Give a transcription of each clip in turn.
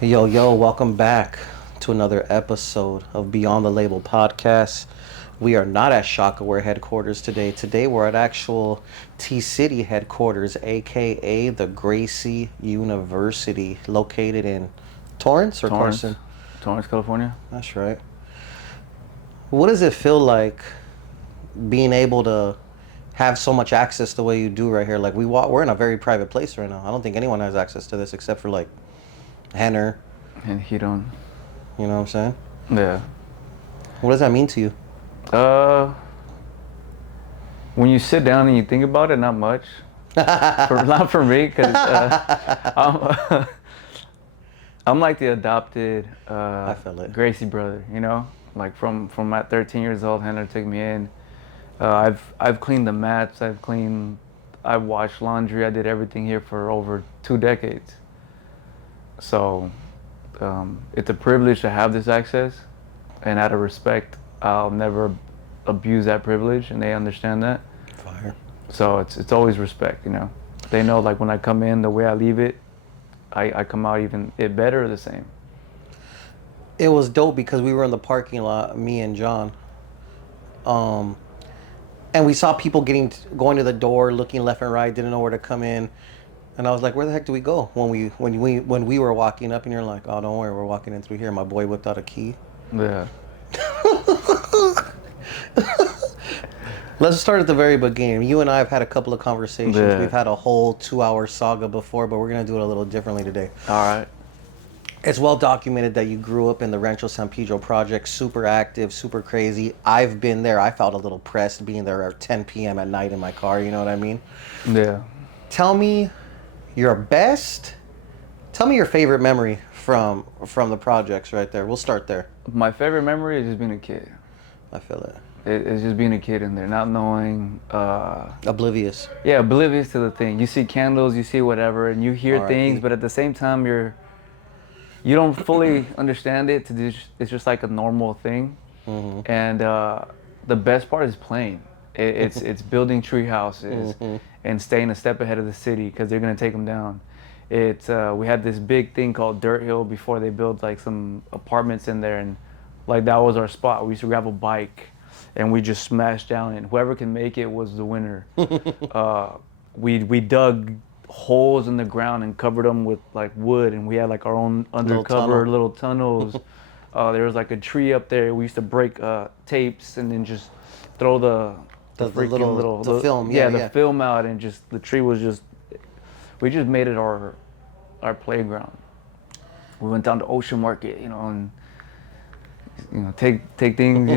Yo, welcome back to another episode of Beyond the Label podcast. We are not at Shaka headquarters today. Today we're at actual T City headquarters, aka the Gracie University, located in Torrance or Torrance, Carson? Torrance, California. That's right. What does it feel like being able to have so much access the way you do right here? Like we're in a very private place right now. I don't think anyone has access to this except for like Henner. And he don't. You know what I'm saying? Yeah. What does that mean to you? Uh, when you sit down and you think about it, not much. Not for me, because I'm, I'm like the adopted I feel it. Gracie brother. You know, like from at 13 years old, Hannah took me in. I've cleaned the mats. I've washed laundry. I did everything here for over 2 decades. So it's a privilege to have this access, and out of respect, I'll never abuse that privilege, and they understand that. Fire. So it's always respect, you know. They know, like, when I come in, the way I leave it, I come out even better or the same. It was dope because we were in the parking lot, me and John, and we saw people going to the door, looking left and right, didn't know where to come in, and I was like, "Where the heck do we go?" When we were walking up, and you're like, "Oh, don't worry, we're walking in through here." My boy whipped out a key. Yeah. Let's start at the very beginning. You and I have had a couple of conversations. Yeah. We've had a whole 2-hour saga before, but we're gonna do it a little differently today. All right. It's well documented that you grew up in the Rancho San Pedro project, super active, super crazy. I've been there. I felt a little pressed being there at 10 p.m. at night in my car, you know what I mean? Yeah. Tell me your favorite memory from the projects right there. We'll start there. My favorite memory is just being a kid. I feel it. It's just being a kid in there, not knowing. Oblivious. Yeah, oblivious to the thing. You see candles, you see whatever, and you hear R.I.P. things, but at the same time, you don't fully understand it. It's just like a normal thing. Mm-hmm. And the best part is playing. It's building tree houses and staying a step ahead of the city because they're gonna take them down. We had this big thing called Dirt Hill before they built like some apartments in there, and like that was our spot. We used to grab a bike and we just smashed down, and whoever can make it was the winner. We dug holes in the ground and covered them with like wood, and we had like our own undercover little tunnels. There was like a tree up there. We used to break tapes and then just throw the film. The film out, and just the tree was just. We just made it our playground. We went down to Ocean Market, you know, and take things,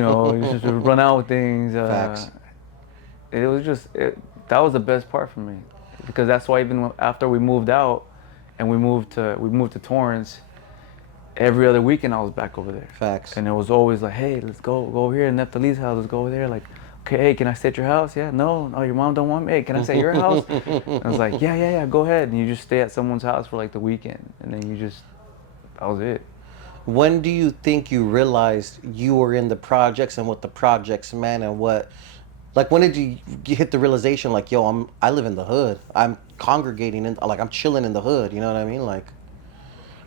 just run out with things. Facts. It was just that was the best part for me, because that's why even after we moved out and we moved to Torrance, every other weekend I was back over there. Facts. And it was always like, hey, let's go over here, Neftali's house, let's go over there. Like, okay, hey, can I stay at your house? Yeah, no, your mom don't want me. Hey, can I stay at your house? And I was like, yeah, go ahead. And you just stay at someone's house for like the weekend, and then that was it. When do you think you realized you were in the projects and what the projects meant and what, like, when did you hit the realization, like, yo, I live in the hood. I'm congregating I'm chilling in the hood. You know what I mean? Like,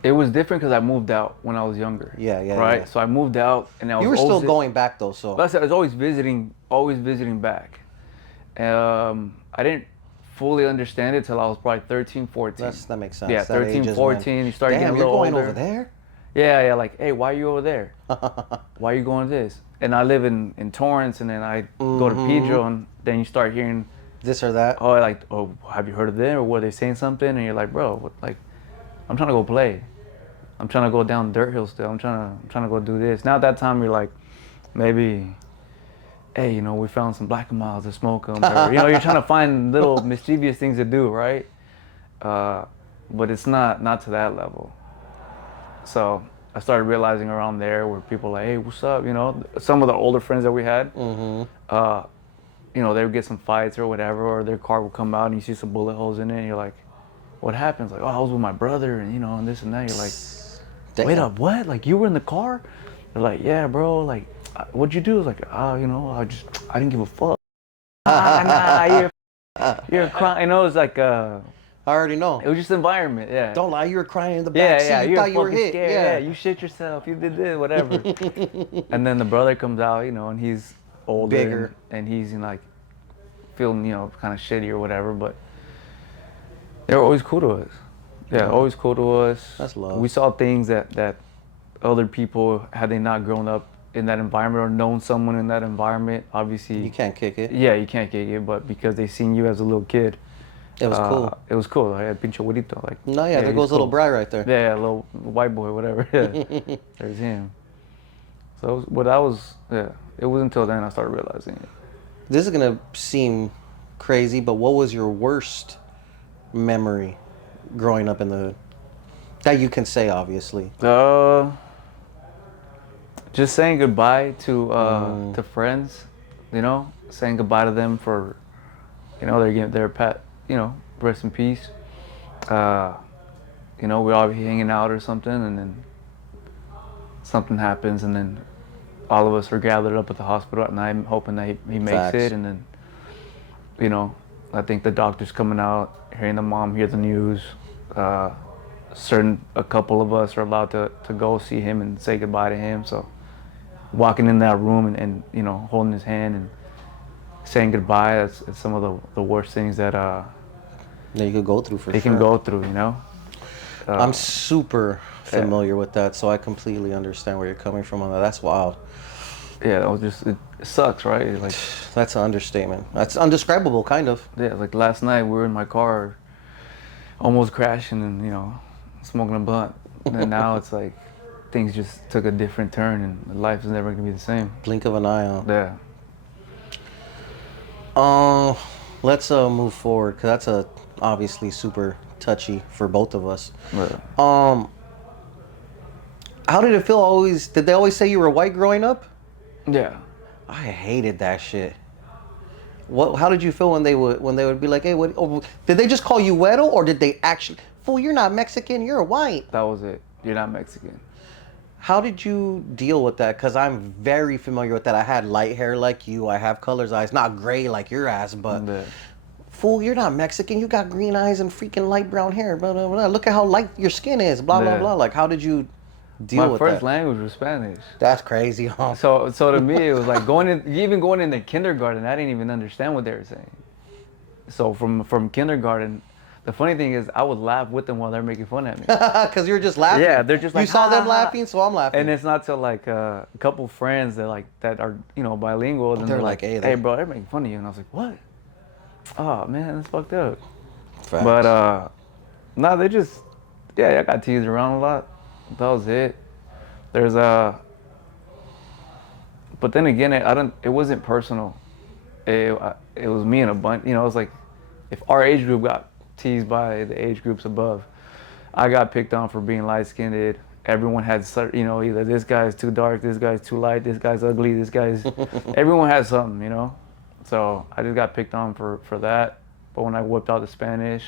it was different because I moved out when I was younger. Yeah. Right. Yeah. So I moved out, and You were still going back though, so. But I was always visiting back. I didn't fully understand it till I was probably 13, 14. That makes sense. Yeah, That 13, age is 14. when, You started damn, getting a little you're going older. over there? Yeah. Like, hey, why are you over there? Why are you going to this? And I live in Torrance, and then I go to Pedro, and then you start hearing this or that. Oh, have you heard of them? Or were they saying something? And you're like, bro, I'm trying to go play. I'm trying to go down Dirt Hill still. I'm trying to go do this. Now at that time, you're like, maybe, hey, we found some black and miles to smoke them. Or, you're trying to find little mischievous things to do, right? But it's not to that level. So I started realizing around there where people like, hey, what's up? Some of the older friends that we had, they would get some fights or whatever, or their car would come out and you see some bullet holes in it, and you're like, what happens? Like, oh, I was with my brother, and this and that. You're like, damn. Wait up, what? Like, you were in the car? They're like, yeah, bro. Like, what'd you do? It's like, I didn't give a fuck. Nah, you're crying. It's like, I already know. It was just environment, yeah. Don't lie, you were crying in the Yeah, back seat. yeah, You you're thought you were fucking hit. scared. Yeah. Yeah, you shit yourself. You did this, whatever. And then the brother comes out, and he's older Bigger. and he's like feeling, kind of shitty or whatever. But they were always cool to us. Yeah, always cool to us. That's love. We saw things that other people, had they not grown up in that environment or known someone in that environment, obviously You can't kick it. Yeah, you can't kick it. But because they seen you as a little kid, It was cool. It was cool. Like, pinche abuelito. Like, No, yeah, there he's goes little cool. Bry right there. Yeah, little white boy, whatever. Yeah, there's him. So, but that was, it was until then I started realizing it. This is gonna seem crazy, but what was your worst memory growing up in the hood? That you can say, obviously. Just saying goodbye to friends, saying goodbye to them for, they're getting their pet, rest in peace. We're all hanging out or something, and then something happens, and then all of us are gathered up at the hospital at night, hoping that he makes Facts. it, and then, I think the doctor's coming out, hearing the mom hear the news. A couple of us are allowed to go see him and say goodbye to him. So walking in that room and holding his hand and saying goodbye, that's some of the worst things that you could go through for they sure. can go through, I'm super familiar with that, so I completely understand where you're coming from on that. That's wild. Yeah, that was just, it sucks, right? Like, that's an understatement. That's undescribable, kind of. Yeah, like last night we were in my car, almost crashing and smoking a blunt, and then now it's like things just took a different turn and life is never gonna be the same. Blink of an eye, huh? Yeah. Let's move forward, because that's obviously super touchy for both of us. Yeah. How did it feel always? Did they always say you were white growing up? Yeah. I hated that shit. How did you feel when they would be like, hey, what? Oh, did they just call you güero, or did they actually? Fool, you're not Mexican, you're white. That was it. You're not Mexican. How did you deal with that? Because I'm very familiar with that. I had light hair like you. I have colors eyes, not gray like your ass, but fool, you're not Mexican. You got green eyes and freaking light brown hair. Blah, blah, blah. Look at how light your skin is. Blah blah blah. Like, how did you deal with that? My first language was Spanish. That's crazy, huh? So to me it was like going into kindergarten, I didn't even understand what they were saying. So from kindergarten, the funny thing is I would laugh with them while they're making fun at me. Because you're just laughing. Yeah, they're just like, you saw them laughing, so I'm laughing. And it's not till like a couple friends that are bilingual, and they're like, hey bro, they're making fun of you, and I was like, what? Oh man, that's fucked up. Facts. But no, they just, I got teased around a lot. That was it. There's but then again, it wasn't personal. It was me and a bunch. It was like, if our age group got teased by the age groups above, I got picked on for being light-skinned. Everyone had, either this guy's too dark, this guy's too light, this guy's ugly, this guy's. Everyone had something, So I just got picked on for that. But when I whipped out the Spanish,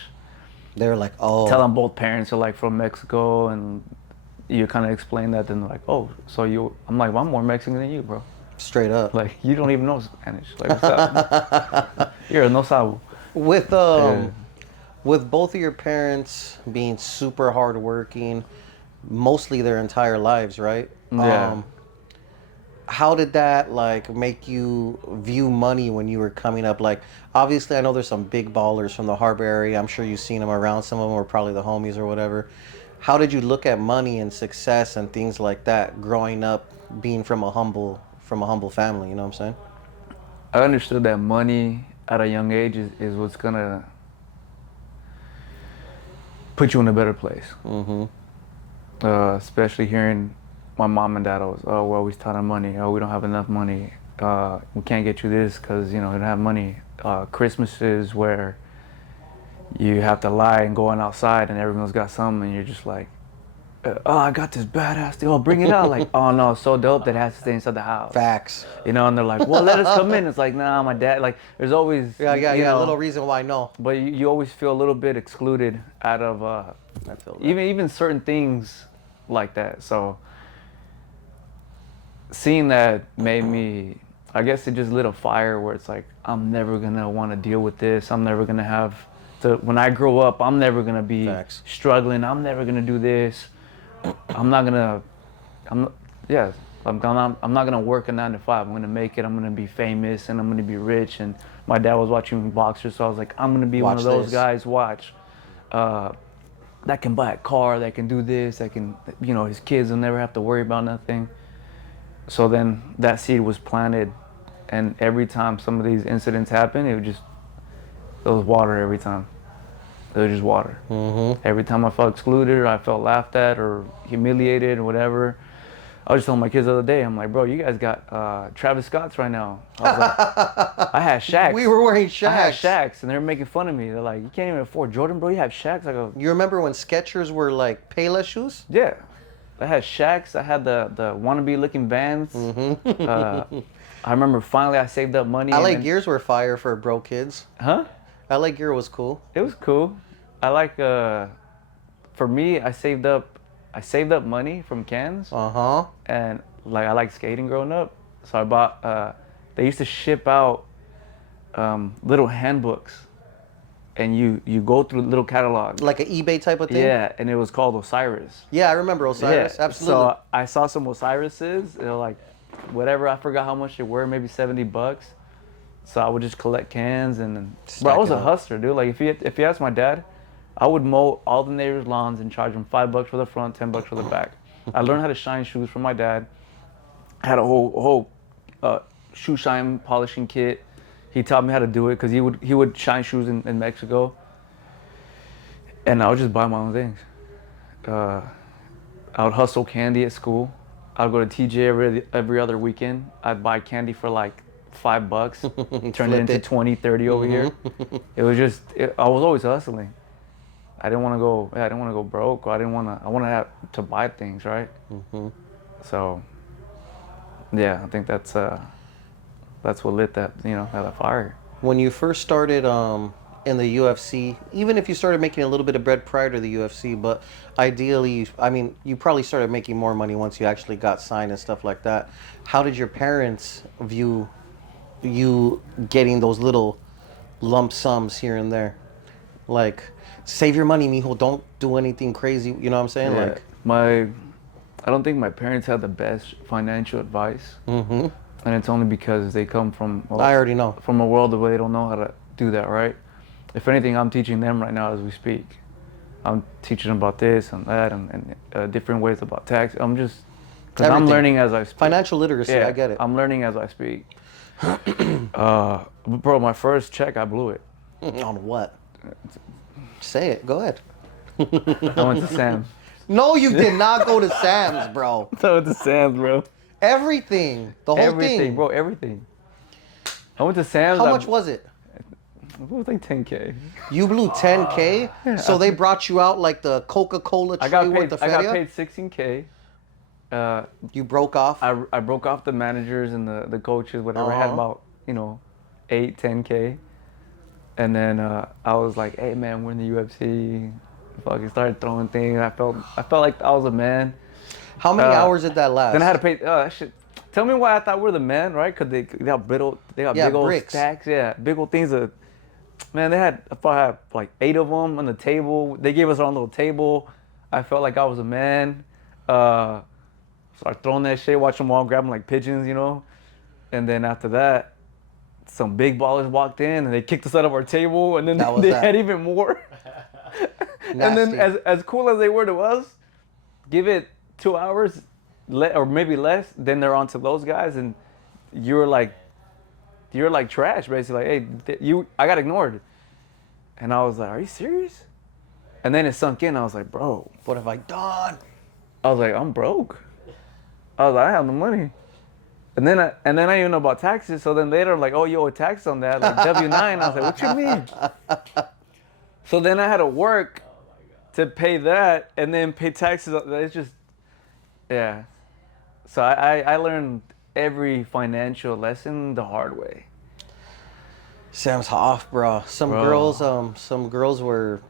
they were like, oh. Tell them both parents are like from Mexico, and you kind of explain that, then they're like, oh, so I'm like, well, I'm more Mexican than you, bro. Straight up. Like, you don't even know Spanish. Like, what's up? You're a no sabo. With both of your parents being super hardworking, mostly their entire lives, right? Yeah. How did that make you view money when you were coming up? Like, obviously, I know there's some big ballers from the Harbor area. I'm sure you've seen them around. Some of them were probably the homies or whatever. How did you look at money and success and things like that growing up, being from a humble family? You know what I'm saying? I understood that money at a young age is what's gonna put you in a better place. Mm-hmm. Especially hearing my mom and dad always, oh, we're always talking money. Oh, we don't have enough money. We can't get you this because we don't have money. Christmases where you have to lie and go on outside and everyone's got something and you're just like, oh, I got this badass deal. Bring it out. Like, oh no, it's so dope that it has to stay inside the house. Facts. And they're like, well, let us come in. It's like, nah, my dad. Like, there's always a little reason why no. But you always feel a little bit excluded out of I feel that. even certain things like that. So seeing that made me, I guess it just lit a fire where it's like, I'm never gonna want to deal with this. I'm never gonna have when I grow up, I'm never gonna be Facts. struggling. I'm never gonna do this. I'm not gonna. I'm yeah. I'm not gonna work a 9 to 5. I'm gonna make it. I'm gonna be famous and I'm gonna be rich. And my dad was watching boxers, so I was like, I'm gonna be one Watch of those this. guys. Watch. That can buy a car, that can do this, that can, his kids will never have to worry about nothing. So then that seed was planted, and every time some of these incidents happen, it was water every time. It was just water. Mm-hmm. Every time I felt excluded or I felt laughed at or humiliated or whatever, I was just telling my kids the other day, I'm like, bro, you guys got Travis Scott's right now. I was like, I had Shaq's. We were wearing Shaq's. I had Shaq's, and they were making fun of me. They're like, you can't even afford Jordan, bro. You have Shaq's. I go, You remember when Skechers were like Payless shoes? yeah. I had Shaq's. I had the wannabe looking Vans. Mm-hmm. I remember finally I saved up money. LA Gears were fire for broke kids. Huh? LA Gear was cool. It was cool. I like for me, I saved up money from cans. Uh-huh. And like I liked skating growing up, so I bought. They used to ship out little handbooks, and you go through little catalogs. Like an eBay type of thing? Yeah, and it was called Osiris. Yeah, I remember Osiris. Yeah. Absolutely. So I saw some Osiris's. They're like, whatever. I forgot how much they were. Maybe $70. So I would just collect cans and. Bro, I was a hustler, dude. Like if you ask my dad, I would mow all the neighbors' lawns and charge them $5 for the front, $10 for the back. I learned how to shine shoes from my dad. I had a whole shoe shine polishing kit. He taught me how to do it because he would shine shoes in Mexico. And I would just buy my own things. I would hustle candy at school. I'd go to TJ every other weekend. I'd buy candy for like $5, turn it into 20, 30 over here. It was I was always hustling. I didn't want to go broke. I want to have to buy things, right? Mm-hmm. So, yeah, I think that's what lit that fire. When you first started in the UFC, even if you started making a little bit of bread prior to the UFC, but ideally, I mean, you probably started making more money once you actually got signed and stuff like that. How did your parents view you getting those little lump sums here and there? Like, save your money, mijo. Don't do anything crazy. You know what I'm saying? Yeah, Like, I don't think my parents had the best financial advice. mm-hmm. And it's only because they come from. I already know. From a world where they don't know how to do that, right? If anything, I'm teaching them right now as we speak. I'm teaching them about this and that and different ways about tax. Because I'm learning as I speak. Financial literacy, Yeah, I get it. I'm learning as I speak. Bro, my first check, I blew it. On what? Say it. Go ahead. I went to Sam's. No, you did not go to Sam's, bro. I went to Sam's, bro. Everything. The whole thing. Bro, everything. I went to Sam's. How much was it? It was like 10K. You blew 10K? Yeah. So they brought you out like the Coca-Cola tray with the feria? I got paid 16K. You broke off? I broke off the managers and the coaches, whatever. I had about, 8, 10K. And then I was like, hey man, we're in the UFC. Fucking started throwing things. I felt like I was a man. How many hours did that last? Then I had to pay. That shit. Tell me why I thought we're the man, right? Cause they got big old bricks. stacks. Yeah, big old things. Man, they had. I probably had like 8 of them on the table. They gave us our own little table. I felt like I was a man. Started throwing that shit. Watch them all grab them like pigeons, And then after that, some big ballers walked in and they kicked us out of our table. And then they had even more. And then as cool as they were to us, give it 2 hours, or maybe less, then they're on to those guys, and you're like trash, basically. Like, hey, I got ignored. And I was like, are you serious? And then it sunk in. I was like, bro, what have I done? I was like, I'm broke. I was like, I have no money. And then I didn't even know about taxes. So then later, like, oh, you owe a tax on that, like W-9. I was like, what you mean? So then I had to work to pay that and then pay taxes. It's just, yeah. So I learned every financial lesson the hard way. Sam's off, bro. Some girls were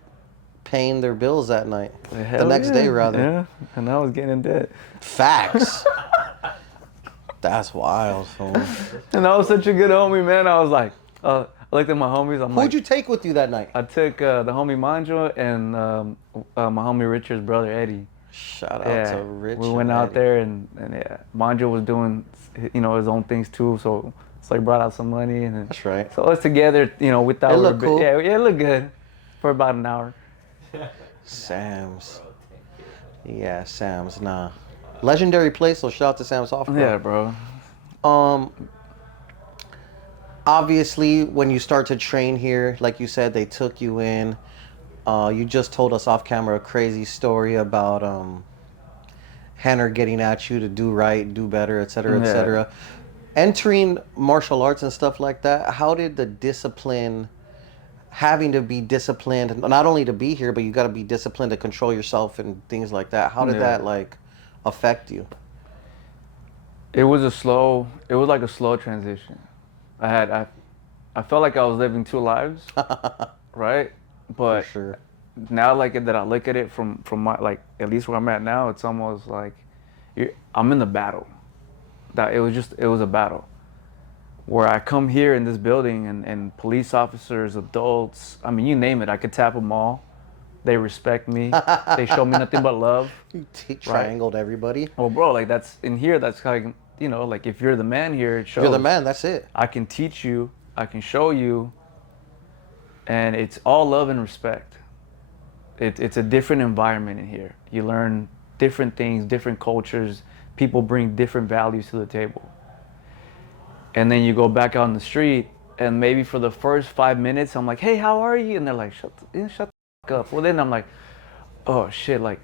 paying their bills that night. The next day, rather. Yeah, and I was getting in debt. Facts. That's wild, fool. And I was such a good homie, man. I was I looked at my homies. I'm Who'd like, you take with you that night? I took the homie Manjo and my homie Richard's brother Eddie. Shout out to Yeah, Rich we and went out Eddie. there and yeah, Manjo was doing his own things too. So he brought out some money and then, That's right. so us together, we thought It we were looked cool. yeah, it looked good for about an hour. Sam's. Yeah, Sam's. Nah. Legendary place, so shout out to Sam's Off, bro. Yeah, bro. Um, obviously, when you start to train here, like you said, they took you in. You just told us off camera a crazy story about Henner getting at you to do right, do better, etc., Yeah. etc. Entering martial arts and stuff like that, how did the discipline, having to be disciplined, not only to be here, but you got to be disciplined to control yourself and things like that, how did Yeah. that like affect you? It was like a slow transition. I felt like I was living two lives, right? For But sure. now, like that, I look at it from my like at least where I'm at now. It's almost like I'm in the battle. That it was a battle where I come here in this building and police officers, adults, I mean, you name it, I could tap them all. They respect me. They show me nothing but love, You right? triangled everybody. Well, bro, like that's in here. That's like like if you're the man here, it You're the shows. man, that's it. I can teach you. I can show you, and it's all love and respect. It's a different environment in here. You learn different things, different cultures. People bring different values to the table. And then you go back out on the street, and maybe for the first 5 minutes, I'm like, "Hey, how are you?" And they're like, shut the up." Well, then I'm like, "Oh shit!" Like,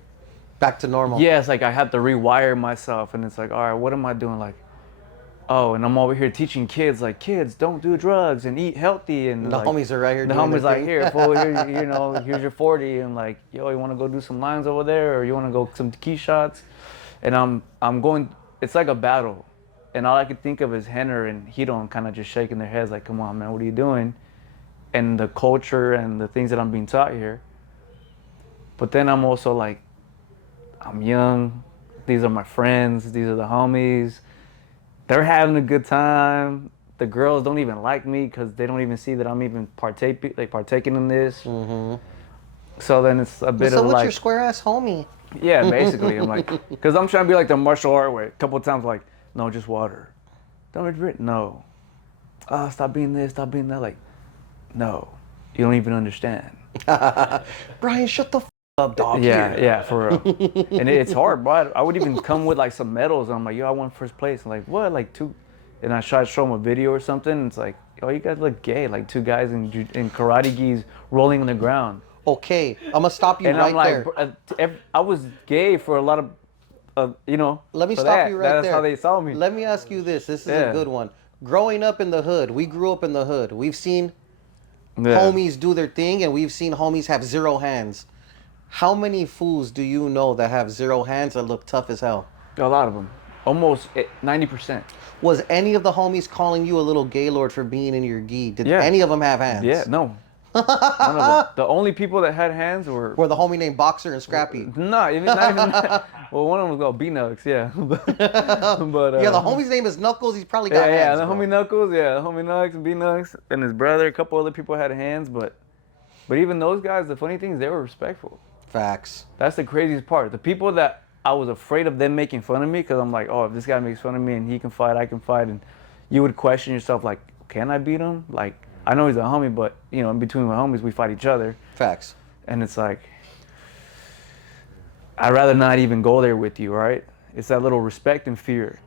Back to normal. yeah, it's like I have to rewire myself, and it's like, all right, what am I doing? Like, oh, and I'm over here teaching kids, like, kids, don't do drugs and eat healthy, and The like, homies are right here the doing homies their like, thing. here, fool, here, here's your 40, and like, yo, you want to go do some lines over there, or you want to go some key shots, and I'm going. It's like a battle, and all I could think of is Henner and Hidon kind of just shaking their heads, like, come on, man, what are you doing? And the culture and the things that I'm being taught here. But then I'm also like, I'm young. These are my friends. These are the homies. They're having a good time. The girls don't even like me because they don't even see that I'm even partaking in this. Mm-hmm. So then it's a bit What's up of with your like, square ass homie? yeah, basically, I'm like, because I'm trying to be like the martial art way. A couple of times, like, no, just water. Don't drink. No. Stop being this. Stop being that. Like, no, you don't even understand. Brian, shut the up, dog. Yeah, Here. yeah, for real. And it's hard, bro. I would even come with like some medals, and I'm like, yo, I won first place. I'm like, what? Like two, and I try to show them a video or something. And it's like, oh, you guys look gay. Like two guys in karate gis rolling on the ground. Okay, I'm gonna stop you And right I'm like, there. I was gay for a lot of, Let me for stop that. you right That's there. how they saw me. Let me ask you this. This is a Yeah. good one. Growing up in the hood, we grew up in the hood. We've seen Yeah. homies do their thing, and we've seen homies have zero hands. How many fools do you know that have zero hands that look tough as hell? A lot of them. Almost 90%. Was any of the homies calling you a little gaylord for being in your gi? Did Yeah. any of them have hands? Yeah, no. None of them. The only people that had hands were Or the homie named Boxer and Scrappy? not even that. Well, one of them was called B-Nugs, yeah. but Yeah, the homie's name is Knuckles. He's probably yeah, got yeah, hands, the bro. homie Knuckles, yeah, the homie Nugs and B-Nugs and his brother. A couple other people had hands, but even those guys, the funny thing is they were respectful. Facts. That's the craziest part. The people that I was afraid of them making fun of me because I'm like, oh, if this guy makes fun of me and he can fight, I can fight, and you would question yourself like, can I beat him? Like, I know he's a homie, but in between my homies, we fight each other. Facts. And it's like, I'd rather not even go there with you, right? It's that little respect and fear.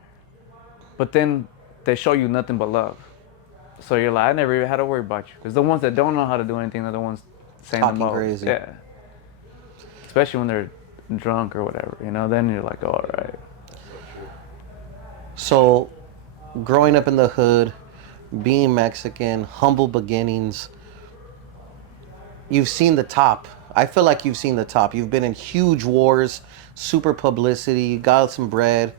But then they show you nothing but love. So you're like, I never even had to worry about you. Because the ones that don't know how to do anything are the ones saying Talking the most. crazy. Yeah. Especially when they're drunk or whatever, then you're like, oh, all right. So, growing up in the hood, being Mexican, humble beginnings, you've seen the top. I feel like you've seen the top. You've been in huge wars, super publicity, you got some bread.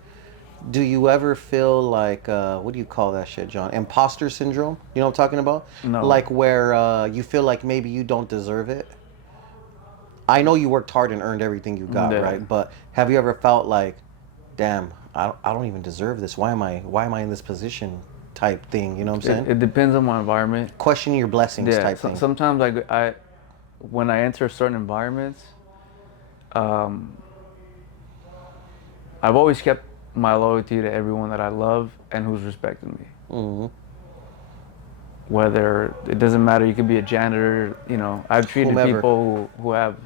Do you ever feel like, what do you call that shit, John? Imposter syndrome? You know what I'm talking about? No. Like where you feel like maybe you don't deserve it? I know you worked hard and earned everything you got, Yeah. right? But have you ever felt like, damn, I don't even deserve this. Why am I in this position? type thing. You know what I'm saying? It depends on my environment. Questioning your blessings Yeah. type thing. Sometimes when I enter certain environments, um, I've always kept my loyalty to everyone that I love and who's respected me. Mm-hmm. Whether it doesn't matter, you could be a janitor. I've treated Whomever. people who have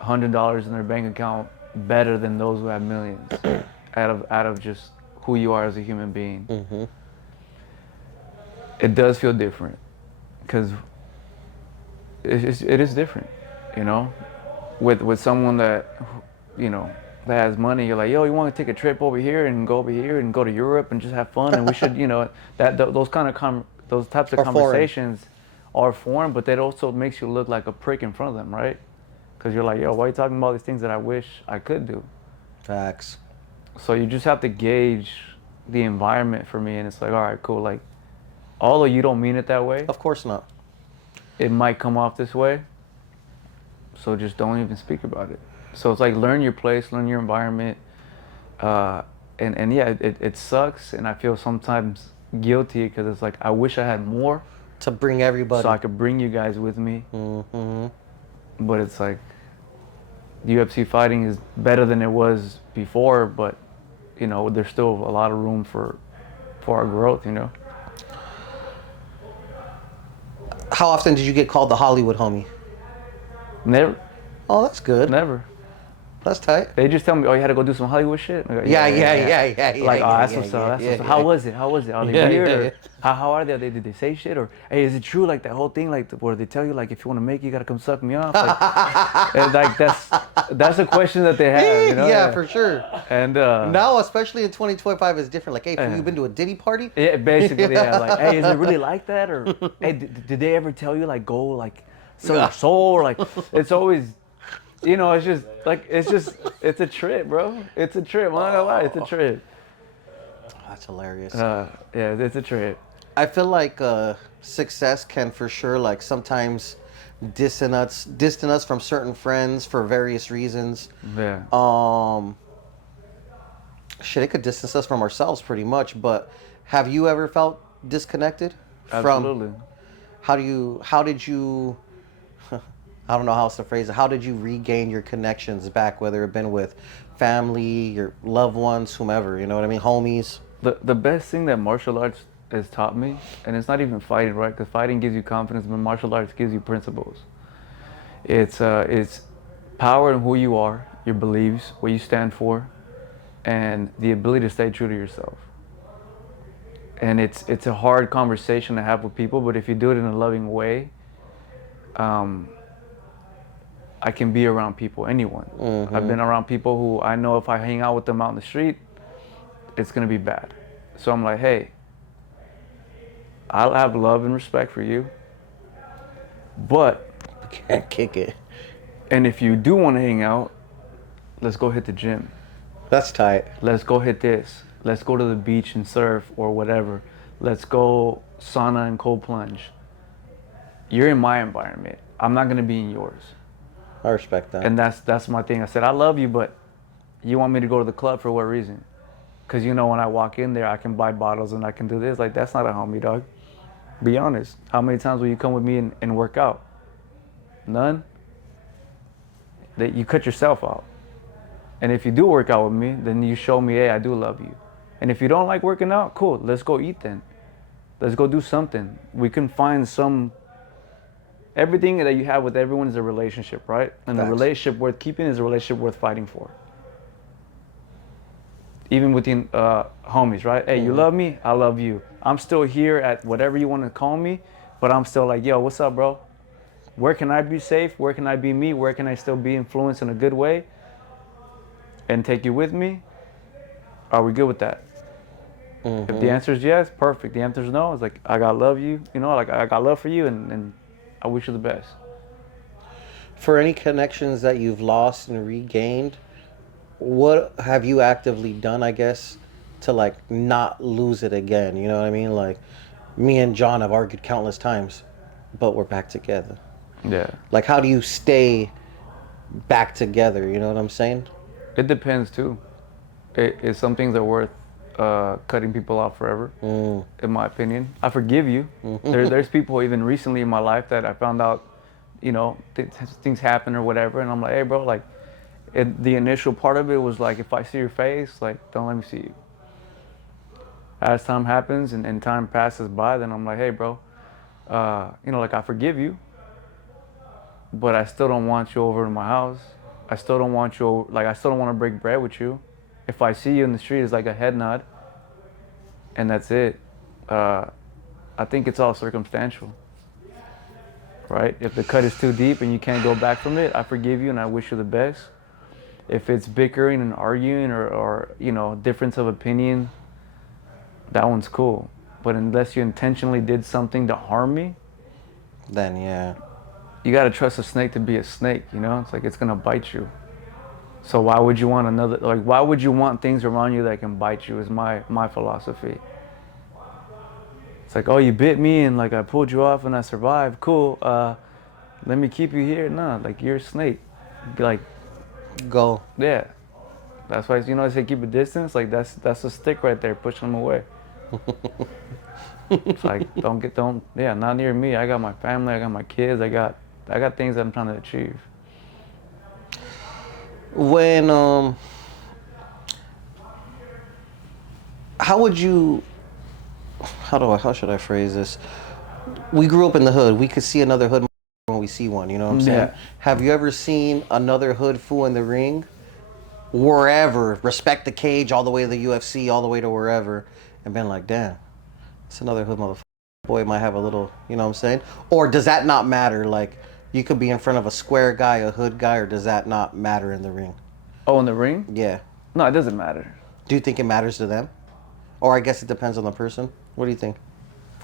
$100 in their bank account better than those who have millions, out of just who you are as a human being. Mm-hmm. It does feel different, because it is different, you know. With someone that, that has money, you're like, yo, you want to take a trip over here and go over here and go to Europe and just have fun, and we should, those those types of Or foreign. conversations are foreign, but that also makes you look like a prick in front of them, right? Because you're like, yo, why are you talking about these things that I wish I could do? Facts. So you just have to gauge the environment for me, and it's like, all right, cool. Like, although you don't mean it that way, Of course not. it might come off this way. So just don't even speak about it. So it's like, learn your place, learn your environment, and yeah, it sucks, and I feel sometimes guilty because it's like, I wish I had more To bring everybody. so I could bring you guys with me. Mm-hmm. But it's like, UFC fighting is better than it was before, but there's still a lot of room for our growth. How often did you get called the Hollywood homie? Never, Oh, that's good. never. That's tight. They just tell me, oh, you had to go do some Hollywood shit. I go, Yeah. Like, oh, that's yeah, what's yeah, up. That's yeah, what's up. yeah. How was it? How was it? Are they Yeah, weird? yeah, Or yeah. how are they? Did they say shit? Or, hey, is it true? Like, that whole thing, like, where they tell you, like, if you want to make it, you got to come suck me off. Like, and, like, that's a question that they have, Yeah, for sure. And Now, especially in 2025, it's different. Like, hey, have you been to a Diddy party? yeah, basically, yeah. Like, hey, is it really like that? Or, hey, did they ever tell you, like, go, like, sell your soul? Or, like, it's always, it's just, like, it's a trip, bro. It's a trip. I'm not gonna lie, it's a trip. That's hilarious. Yeah, it's a trip. I feel like success can for sure, like, sometimes distance us from certain friends for various reasons. Yeah. Shit, it could distance us from ourselves pretty much. But have you ever felt disconnected Absolutely. from? How did you? I don't know how else to phrase it. How did you regain your connections back, whether it been with family, your loved ones, whomever? You know what I mean, homies. The best thing that martial arts has taught me, and it's not even fighting, right? Because fighting gives you confidence, but martial arts gives you principles. It's power in who you are, your beliefs, what you stand for, and the ability to stay true to yourself. And it's a hard conversation to have with people, but if you do it in a loving way, I can be around people, anyone. Mm-hmm. I've been around people who I know if I hang out with them out in the street, it's gonna be bad. So I'm like, hey, I'll have love and respect for you, but Can't kick it. and if you do want to hang out, let's go hit the gym. That's tight. Let's go hit this. Let's go to the beach and surf or whatever. Let's go sauna and cold plunge. You're in my environment. I'm not gonna be in yours. I respect that. And that's my thing. I said, I love you, but you want me to go to the club for what reason? Because when I walk in there, I can buy bottles and I can do this. Like, that's not a homie, dog. Be honest. How many times will you come with me and work out? None? That you cut yourself out. And if you do work out with me, then you show me, hey, I do love you. And if you don't like working out, cool, let's go eat then. Let's go do something. We can find everything that you have with everyone is a relationship, right? And Facts. a relationship worth keeping is a relationship worth fighting for. Even within homies, right? Hey, you love me, I love you. I'm still here at whatever you want to call me, but I'm still like, yo, what's up, bro? Where can I be safe? Where can I be me? Where can I still be influenced in a good way and take you with me? Are we good with that? Mm-hmm. If the answer is yes, perfect. The answer is no, it's like, I got love you, like I got love for you, and I wish you the best. For any connections that you've lost and regained, what have you actively done, I guess, to like not lose it again? You know what I mean? Like, me and John have argued countless times, but we're back together. Yeah. Like, how do you stay back together? You know what I'm saying? It depends too. Some things are worth cutting people off forever. Mm. In my opinion, I forgive you. There's people even recently in my life that I found out, things happen or whatever, and I'm like, hey, bro, like, the initial part of it was like, if I see your face, like, don't let me see you. As time happens and time passes by, then I'm like, hey, bro, like, I forgive you, but I still don't want you over to my house. I still don't want you, like, I still don't want to break bread with you. If I see you in the street, it's like a head nod, and that's it. I think it's all circumstantial, right? If the cut is too deep and you can't go back from it, I forgive you and I wish you the best. If it's bickering and arguing or difference of opinion, that one's cool. But unless you intentionally did something to harm me, Then yeah. you gotta trust a snake to be a snake. It's like it's gonna bite you. So why would you want why would you want things around you that can bite you? Is my philosophy. It's like, oh, you bit me and like I pulled you off and I survived. Cool. Let me keep you here. Nah, like you're a snake. Like, Go. yeah. That's why I say keep a distance. Like that's a stick right there, pushing them away. It's like not near me. I got my family. I got my kids. I got things that I'm trying to achieve. When how would you how should I phrase this? We grew up in the hood. We could see another hood when we see one, you know what I'm saying? Yeah. Have you ever seen another hood fool in the ring? Wherever, respect the cage all the way to the UFC, all the way to wherever, and been like, damn, it's another hood motherfucker. Boy might have a little, you know what I'm saying? Or does that not matter? Like, you could be in front of a square guy, a hood guy, or does that not matter in the ring? Oh, in the ring? Yeah. No, it doesn't matter. Do you think it matters to them? Or I guess it depends on the person. What do you think?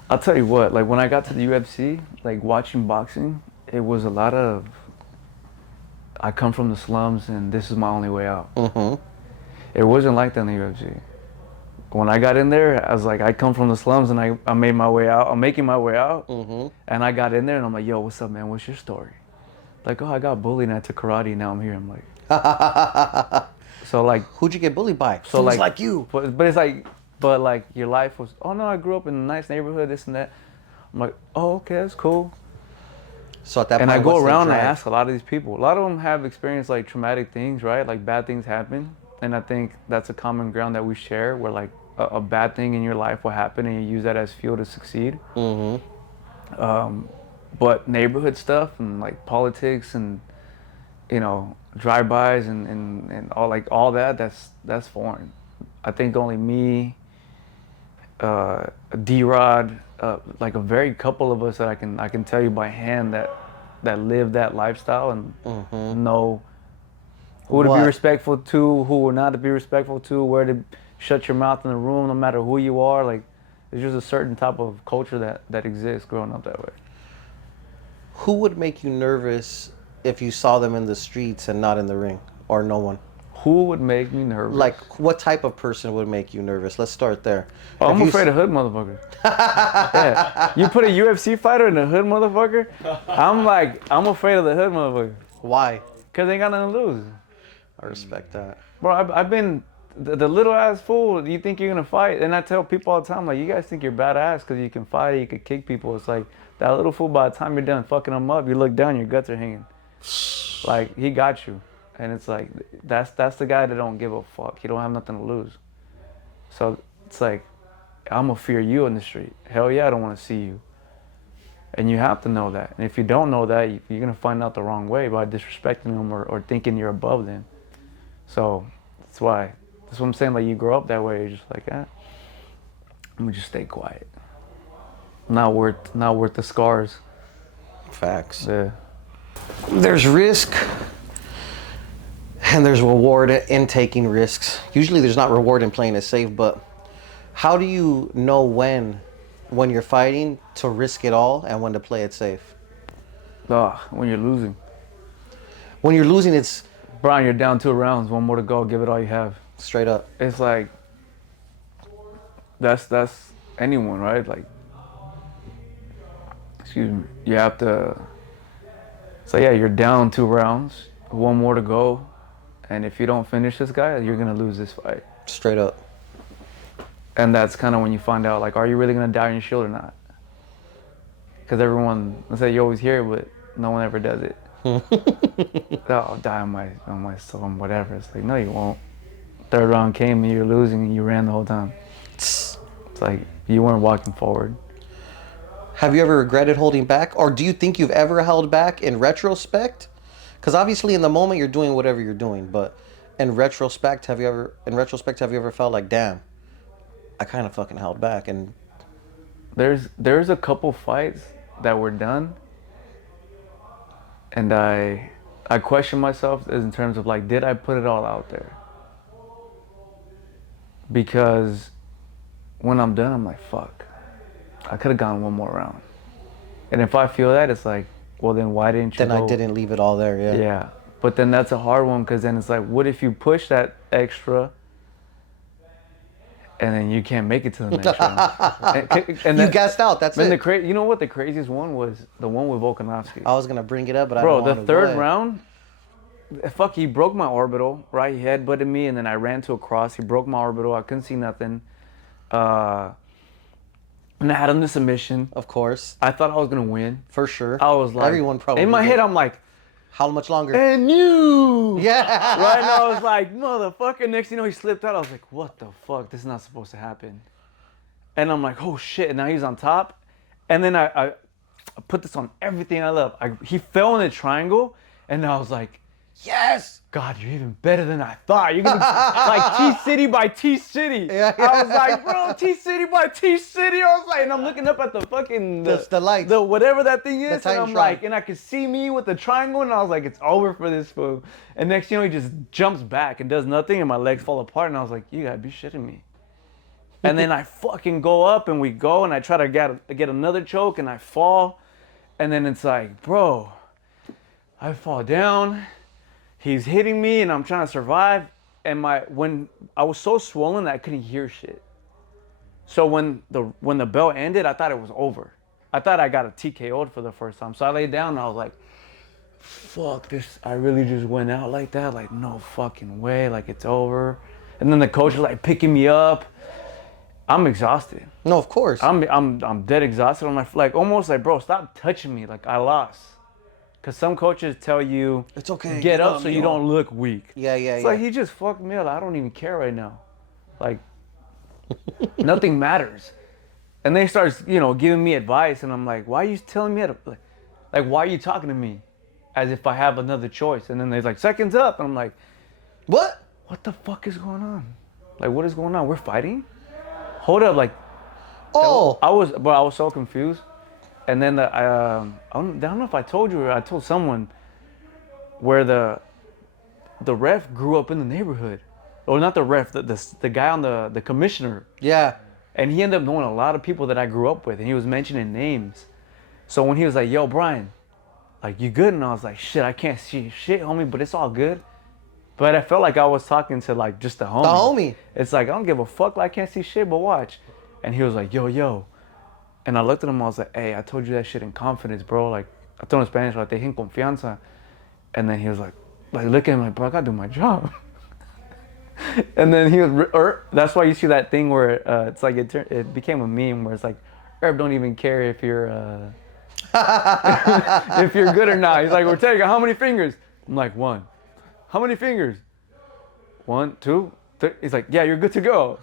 I'll tell you what, like when I got to the UFC, like watching boxing, it was a lot of, I come from the slums and this is my only way out. Mm-hmm. It wasn't like that in the UFC. When I got in there, I was like, I come from the slums and I made my way out. I'm making my way out. Mm-hmm. And I got in there and I'm like, yo, what's up, man? What's your story? Like, oh, I got bullied and I took karate and now I'm here. I'm like, so like. Who'd you get bullied by? So Fools like you. But it's like, but like your life was, oh no, I grew up in a nice neighborhood, this and that. I'm like, oh, okay, that's cool. So at that And point, I go what's the around and I drive? ask a lot of these people. A lot of them have experienced like traumatic things, right? Like bad things happen. And I think that's a common ground that we share where like a bad thing in your life will happen and you use that as fuel to succeed. Mm-hmm. But neighborhood stuff and like politics and, drive-bys and all that, that's foreign. I think only me, D-Rod, like a very couple of us that I can tell you by hand that live that lifestyle and know who to be respectful to, who not to be respectful to, where to shut your mouth in the room, no matter who you are. Like, there's just a certain type of culture that exists growing up that way. Who would make you nervous if you saw them in the streets and not in the ring, or no one? Who would make me nervous? Like, what type of person would make you nervous? Let's start there. Oh, I'm afraid of hood motherfuckers. Yeah. You put a UFC fighter in a hood motherfucker, I'm afraid of the hood motherfucker. Why? Because they ain't got nothing to lose. I respect that. Bro, I've been the little ass fool. You think you're gonna fight? And I tell people all the time, like, you guys think you're badass because you can fight, you can kick people. It's like that little fool. By the time you're done fucking them up, you look down, your guts are hanging. Like, he got you, and it's like that's the guy that don't give a fuck. He don't have nothing to lose. So it's like, I'm gonna fear you in the street. Hell yeah, I don't want to see you. And you have to know that. And if you don't know that, you're gonna find out the wrong way by disrespecting them or thinking you're above them. So that's what I'm saying. Like, you grow up that way, you're just like, I'm gonna just stay quiet. Not worth the scars. Facts. Yeah. There's risk and there's reward in taking risks. Usually there's not reward in playing it safe, but how do you know when you're fighting to risk it all and when to play it safe? When you're losing. When you're losing, it's Brian, you're down 2 rounds, 1 more to go, give it all you have. straight up. It's like, that's anyone, right? Like, excuse me, you have to, so yeah, you're down 2 rounds, 1 more to go, and if you don't finish this guy, you're gonna lose this fight. Straight up. And that's kind of when you find out, like, are you really gonna die on your shield or not? Because everyone, let's say you always hear it, but no one ever does it. Oh, I'll die on my soul and whatever. It's like, no, you won't. Third round came and you're losing and you ran the whole time. It's like you weren't walking forward. Have you ever regretted holding back, or do you think you've ever held back in retrospect? Because obviously, in the moment, you're doing whatever you're doing, but have you ever felt like, damn, I kind of fucking held back, and There's a couple fights that were done, and I question myself in terms of like, did I put it all out there? Because when I'm done, I'm like, fuck, I could have gone one more round. And if I feel that, it's like, well, then why didn't you then go? I didn't leave it all there. Yeah. Yeah, but then that's a hard one because then it's like, what if you push that extra and then you can't make it to the next round? And You gassed out. That's then it. you know what the craziest one was? The one with Volkanovski. I was gonna bring it up, but I Bro, don't want the to. third round, fuck, he broke my orbital, right? He headbutted me, and then I ran to a cross. He broke my orbital. I couldn't see nothing. And I had him to submission. Of course. I thought I was going to win. For sure. I was like... Everyone probably in my did. head, I'm like... How much longer? And you! Yeah. Right now, I was like, motherfucker. Next thing you know, he slipped out. I was like, what the fuck? This is not supposed to happen. And I'm like, oh, shit. And now he's on top. And then I put this on everything I love. He fell in the triangle, and I was like, yes! God, you're even better than I thought. You're gonna be like T-City by T-City. Yeah. I was like, bro, T-City by T-City. I was like, and I'm looking up at the fucking... The lights. The whatever that thing is. And I'm Titantron. like, and I could see me with the triangle, and I was like, it's over for this fool. And next thing you know, he just jumps back and does nothing, and my legs fall apart, and I was like, you gotta be shitting me. And then I fucking go up, and we go, and I try to get another choke, and I fall. And then it's like, bro, I fall down. He's hitting me, and I'm trying to survive. And when I was so swollen that I couldn't hear shit. So when the bell ended, I thought it was over. I thought I got a TKO'd for the first time. So I laid down, and I was like, fuck this. I really just went out like that? Like, no fucking way. Like, it's over. And then the coach was like picking me up. I'm exhausted. No, of course. I'm dead exhausted. I'm like almost like, bro, stop touching me. Like, I lost. Because some coaches tell you, it's okay. Get up so you don't look weak. Yeah. It's like, he just fucked me up. I don't even care right now. Like, nothing matters. And they start, giving me advice. And I'm like, why are you telling me how to, like, why are you talking to me? As if I have another choice. And then they're like, seconds up. And I'm like, what? What the fuck is going on? Like, what is going on? We're fighting? Hold up, like, oh. I was so confused. And then I don't know if I told you or I told someone where the ref grew up in the neighborhood. Or not the ref, the guy on the commissioner. Yeah. And he ended up knowing a lot of people that I grew up with, and he was mentioning names. So when he was like, yo, Brian, like, you good? And I was like, shit, I can't see shit, homie, but it's all good. But I felt like I was talking to, like, just the homie. The homie. It's like, I don't give a fuck, like, I can't see shit, but watch. And he was like, yo. And I looked at him, I was like, hey, I told you that shit in confidence, bro. Like, I told him in Spanish, like, te dije en confianza. And then he was like, look at him, like, bro, I gotta do my job. And then he was, that's why you see that thing where it's like, it became a meme where it's like, Herb don't even care if you're, if you're good or not. He's like, Ortega, how many fingers? I'm like, 1. How many fingers? 1, 2, 3. He's like, yeah, you're good to go.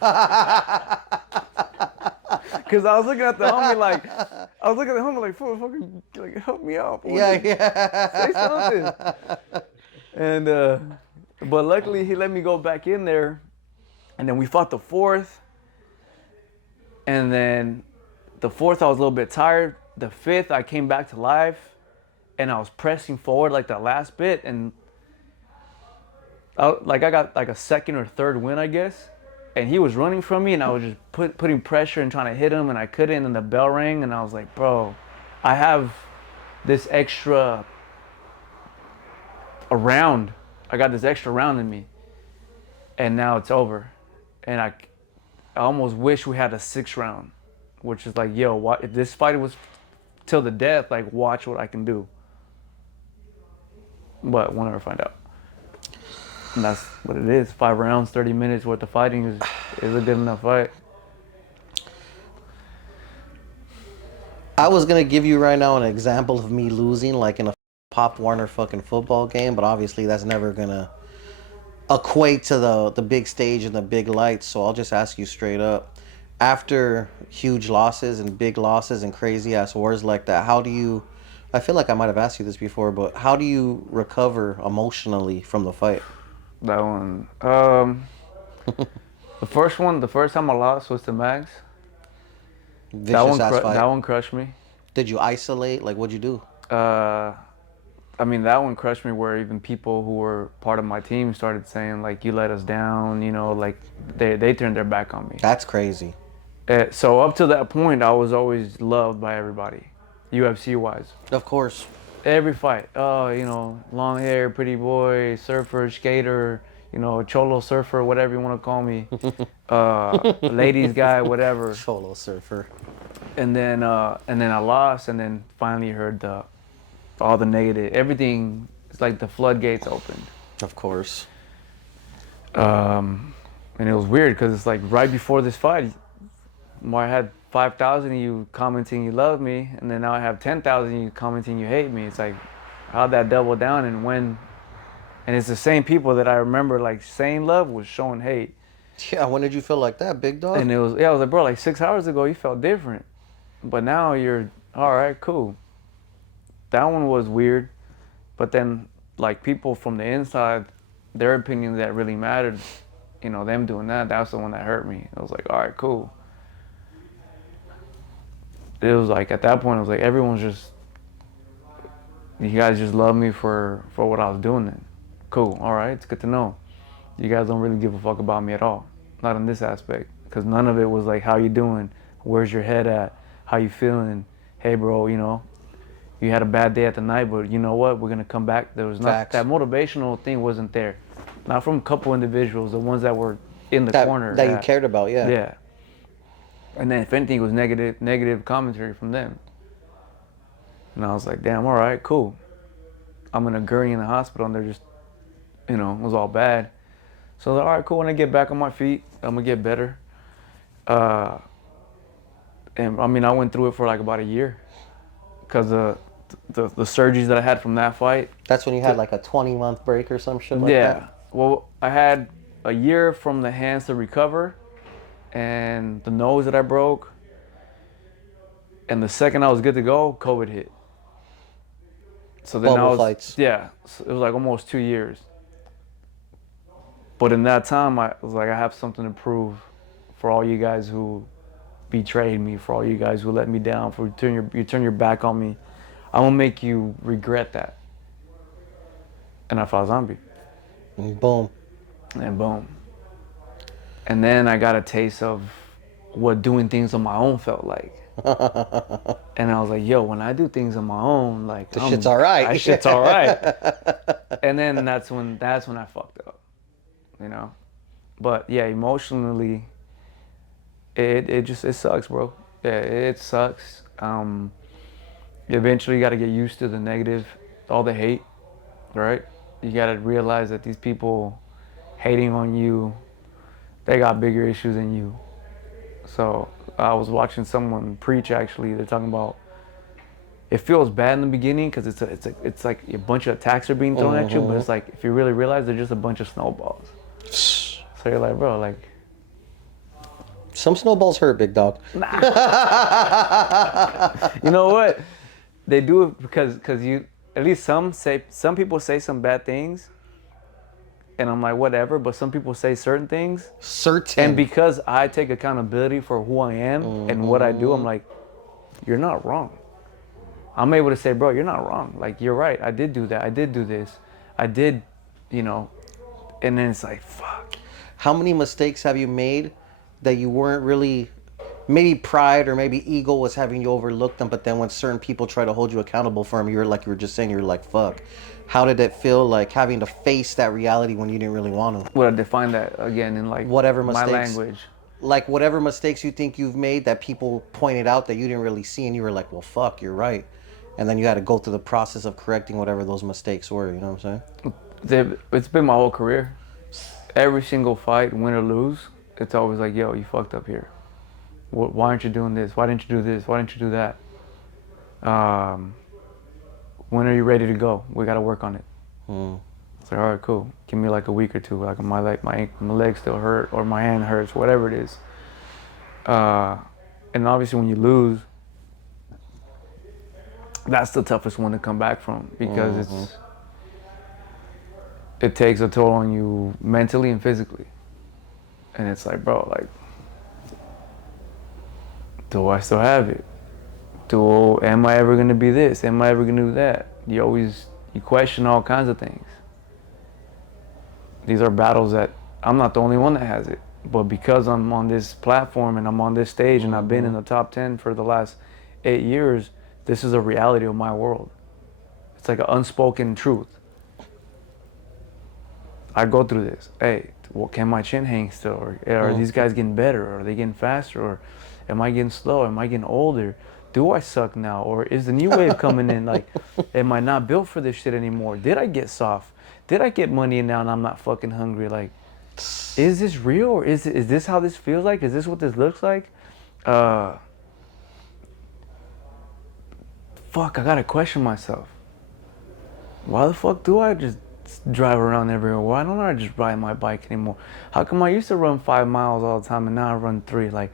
Because I was looking at the homie like, fool, fucking, like, help me out. Boy. Yeah. Say something. And, but luckily he let me go back in there. And then we fought the 4th. And then the 4th, I was a little bit tired. The 5th, I came back to life. And I was pressing forward like that last bit. And I got like a 2nd or 3rd win, I guess. And he was running from me, and I was just putting pressure and trying to hit him, and I couldn't, and the bell rang, and I was like, bro, I have this extra round. I got this extra round in me, and now it's over. And I almost wish we had a 6th round, which is like, yo, if this fight was till the death, like, watch what I can do. But we'll never find out. And that's what it is. 5 rounds, 30 minutes worth of fighting is a good enough fight. I was gonna give you right now an example of me losing, like in a Pop Warner fucking football game, but obviously that's never gonna equate to the big stage and the big lights. So I'll just ask you straight up. After huge losses and big losses and crazy ass wars like that, how do you? I feel like I might have asked you this before, but how do you recover emotionally from the fight? That one. The first time I lost was to Max. Vicious ass That fight. one crushed me. Did you isolate? Like, what'd you do? Uh, I mean, that one crushed me where even people who were part of my team started saying, like, you let us down, you know, like, they turned their back on me. That's crazy. So up to that point, I was always loved by everybody, UFC wise. Of course. Every fight, oh, you know, long hair, pretty boy, surfer, skater, you know, cholo surfer, whatever you want to call me, ladies guy, whatever. Solo surfer. And then I lost, and then finally heard all the negative, everything. It's like the floodgates opened. Of course. And it was weird because it's like right before this fight, I had 5,000 of you commenting you love me, and then now I have 10,000 of you commenting you hate me. It's like, how'd that double down? And when, and it's the same people that I remember like saying love was showing hate. Yeah, when did you feel like that, big dog? And it was, yeah, I was like, bro, like 6 hours ago you felt different, but now you're all right, cool. That one was weird, but then like people from the inside, their opinions that really mattered, you know, them doing that, that's the one that hurt me. I was like, all right, cool. It was like at that point, it was like everyone's just, you guys just love me for what I was doing then. Cool, all right, it's good to know. You guys don't really give a fuck about me at all. Not in this aspect, because none of it was like, how you doing? Where's your head at? How you feeling? Hey, bro, you know, you had a bad day at the night, but you know what? We're gonna come back. There was not Facts. that motivational thing wasn't there. Not from a couple individuals, the ones that were in the corner. That you cared about, yeah. Yeah. And then if anything, it was negative commentary from them. And I was like, damn, all right, cool. I'm in a gurney in the hospital, and they're just, you know, it was all bad. So I was like, all right, cool. When I get back on my feet, I'm gonna get better. And I mean, I went through it for like about a year, because the surgeries that I had from that fight. That's when you had like a 20-month break or some shit like Yeah. that? Well, I had a year from the hands to recover, and the nose that I broke. And the second I was good to go, COVID hit. So then Bubble fights. yeah, so it was like almost 2 years. But in that time, I was like, I have something to prove for all you guys who betrayed me, for all you guys who let me down, for you turn your back on me. I'm gonna make you regret that. And I fought Zombie. And boom. And boom. And then I got a taste of what doing things on my own felt like. And I was like, yo, when I do things on my own, like This shit's all right. That shit's all right. And then that's when I fucked up, you know. But yeah, emotionally, it sucks, bro. Yeah, it sucks. Eventually, you got to get used to the negative, all the hate, right? You got to realize that these people hating on you, they got bigger issues than you. So I was watching someone preach. Actually, they're talking about it feels bad in the beginning because it's like a bunch of attacks are being thrown at you, but it's like if you really realize they're just a bunch of snowballs. So you're like, bro, like Some snowballs hurt, big dog. you know what? They do it because you at least some people say some bad things, and I'm like whatever. But some people say certain things, and because I take accountability for who I am and what I do, I'm like, you're not wrong. I'm able to say, bro, you're not wrong. Like you're right. I did do that. I did do this. I did, you know. And then it's like, fuck. How many mistakes have you made that you weren't really, maybe pride or maybe ego was having you overlook them, but then when certain people try to hold you accountable for them, you were just saying, you're like, fuck. How did it feel like having to face that reality when you didn't really want to? Would I define that again in like Whatever my mistakes, language? like whatever mistakes you think you've made that people pointed out that you didn't really see, and you were like, well, fuck, you're right. And then you had to go through the process of correcting whatever those mistakes were, you know what I'm saying? It's been my whole career. Every single fight, win or lose, it's always like, yo, you fucked up here. Why aren't you doing this? Why didn't you do this? Why didn't you do that? Um, when are you ready to go? We got to work on it. Mm. It's like, all right, cool. Give me like a week or two. Like my leg still hurt or my hand hurts, whatever it is. And obviously when you lose, that's the toughest one to come back from because Mm-hmm. it takes a toll on you mentally and physically. And it's like, bro, like, do I still have it? Am I ever gonna be this? Am I ever gonna do that? You question all kinds of things. These are battles that I'm not the only one that has it. But because I'm on this platform and I'm on this stage and I've been in the top 10 for the last 8 years, this is a reality of my world. It's like an unspoken truth. I go through this. Hey, can my chin hang still? Or are these guys getting better? Or are they getting faster? Or am I getting slow? Am I getting older? Do I suck now? Or is the new wave coming in? Like, am I not built for this shit anymore? Did I get soft? Did I get money and now I'm not fucking hungry? Like, is this real? Or is this how this feels like? Is this what this looks like? Fuck, I gotta question myself. Why the fuck do I just drive around everywhere? Why don't I just ride my bike anymore? How come I used to run 5 miles all the time and now I run 3? Like,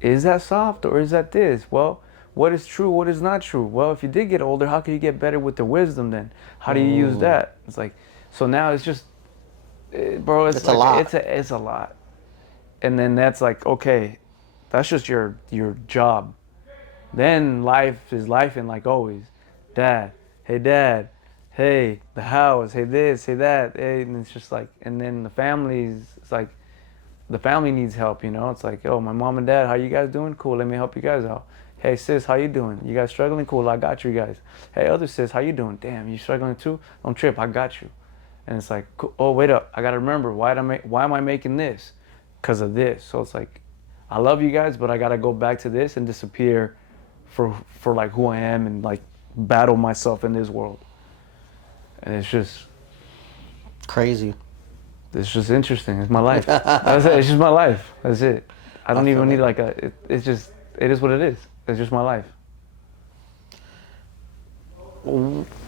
is that soft or is that this? Well, what is true? What is not true? Well, if you did get older, how can you get better with the wisdom then? How do you use that? It's like, so now it's just, bro, it's a like, lot. it's a lot. And then that's like, okay, that's just your job. Then life is life and like always. Dad, hey, the house, hey this, hey that, hey, and it's just like, and then the families, it's like, the family needs help, you know? It's like, oh, my mom and dad, how you guys doing? Cool, let me help you guys out. Hey sis, how you doing? You guys struggling? Cool, I got you guys. Hey other sis, how you doing? Damn, you struggling too? Don't trip, I got you. And it's like, oh wait up, I gotta remember, why am I making this? Because of this. So it's like, I love you guys, but I gotta go back to this and disappear for like who I am and like battle myself in this world. And Crazy. it's just interesting. It's my life. That's it. It's just my life. That's it. I don't even need like it's just, it is what it is. It's just my life.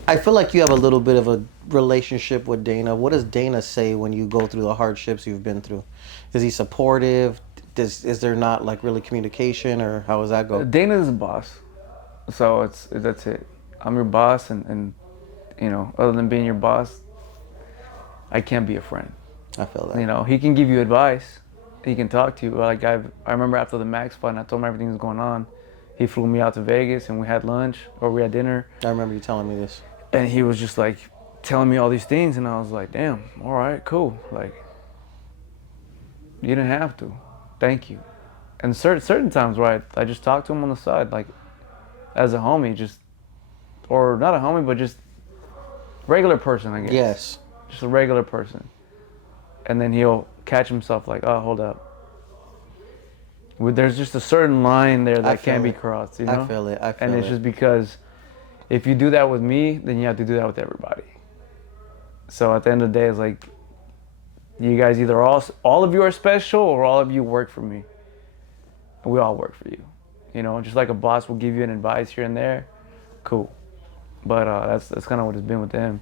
I feel like you have a little bit of a relationship with Dana. What does Dana say when you go through the hardships you've been through? Is he supportive? Is there not like really communication, or how does that go? Dana's the boss. So that's it. I'm your boss, and you know, other than being your boss, I can't be a friend. I feel that. You know, he can give you advice. He can talk to you. Like I remember after the Max fight, and I told him everything was going on. He flew me out to Vegas, and we had lunch or we had dinner. I remember you telling me this. And he was just like telling me all these things, and I was like, damn, all right, cool. Like, you didn't have to. Thank you. And certain times, right, I just talked to him on the side, like as a homie, just, or not a homie, but just regular person, I guess. Yes. Just a regular person. And then he'll catch himself like, oh, hold up. There's just a certain line there that can't be crossed, you know? I feel it. And it's just because if you do that with me, then you have to do that with everybody. So at the end of the day, it's like, you guys either all of you are special or all of you work for me. And we all work for you. You know, just like a boss will give you an advice here and there, cool. But that's kind of what it's been with them.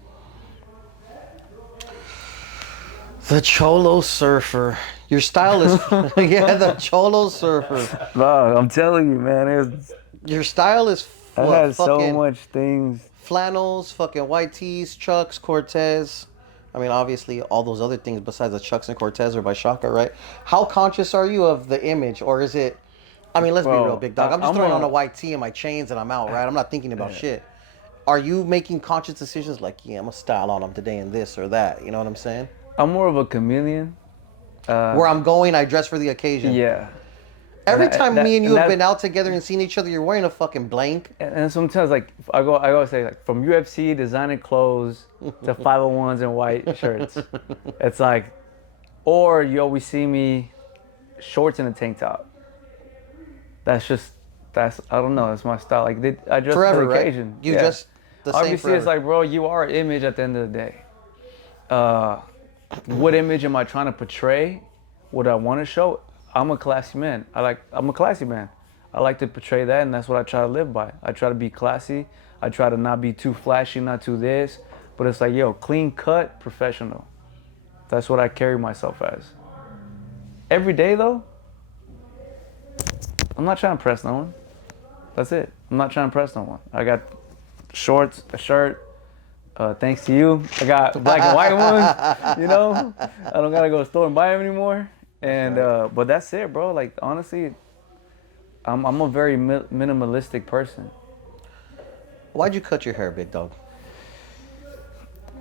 The Cholo Surfer. Your style is yeah, the Cholo Surfer. Bro, I'm telling you, man, Your style is I had so much things. Flannels, fucking white tees, Chucks, Cortez. I mean, obviously, all those other things besides the Chucks and Cortez are by Shaka, right? How conscious are you of the image, or is it? I mean, let's be real, big dog. I'm just throwing on a white tee and my chains and I'm out, right? I'm not thinking about shit. Are you making conscious decisions like, yeah, I'm gonna style on them today and this or that? You know what I'm saying? I'm more of a chameleon. Where I'm going, I dress for the occasion. Yeah. Every time me and you have been out together and seen each other, you're wearing a fucking blank. And sometimes, like, I go say, like, from UFC, designer clothes, to 501s and white shirts. It's like, or you always see me shorts and a tank top. I don't know, that's my style. Like, I dress Forever, for the occasion. Right? You just the same Obviously, forever. It's like, bro, you are an image at the end of the day. What image am I trying to portray? What I want to show? I'm a classy man. I'm a classy man. I like to portray that, and that's what I try to live by. I try to be classy. I try to not be too flashy, not too this, but it's like, yo, clean cut, professional. That's what I carry myself as. Every day though, I'm not trying to impress no one. That's it. I'm not trying to impress no one. I got shorts, a shirt. Thanks to you, I got black and white ones. You know, I don't gotta go to the store and buy them anymore. And but that's it, bro. Like honestly, I'm a very minimalistic person. Why'd you cut your hair, big dog?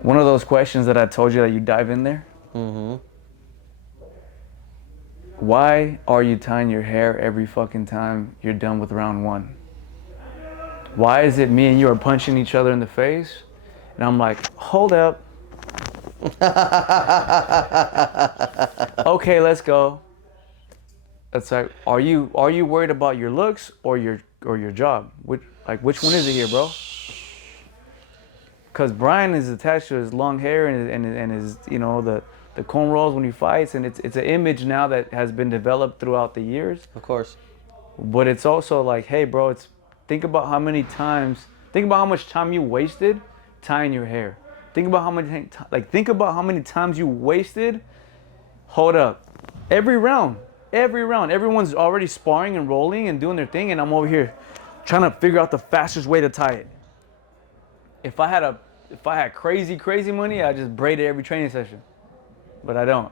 One of those questions that I told you that you dive in there. Mm-hmm. Why are you tying your hair every fucking time you're done with round one? Why is it me and you are punching each other in the face? And I'm like, hold up. Okay, let's go. It's like, are you worried about your looks or your job? Which one is it here, bro? Because Brian is attached to his long hair and his the cornrows when he fights, and it's an image now that has been developed throughout the years. Of course. But it's also like, hey, bro, think about how much time you wasted tying your hair. Think about how many times you wasted. Hold up, every round, everyone's already sparring and rolling and doing their thing, and I'm over here trying to figure out the fastest way to tie it. If I had crazy money, I'd just braid it every training session. But I don't.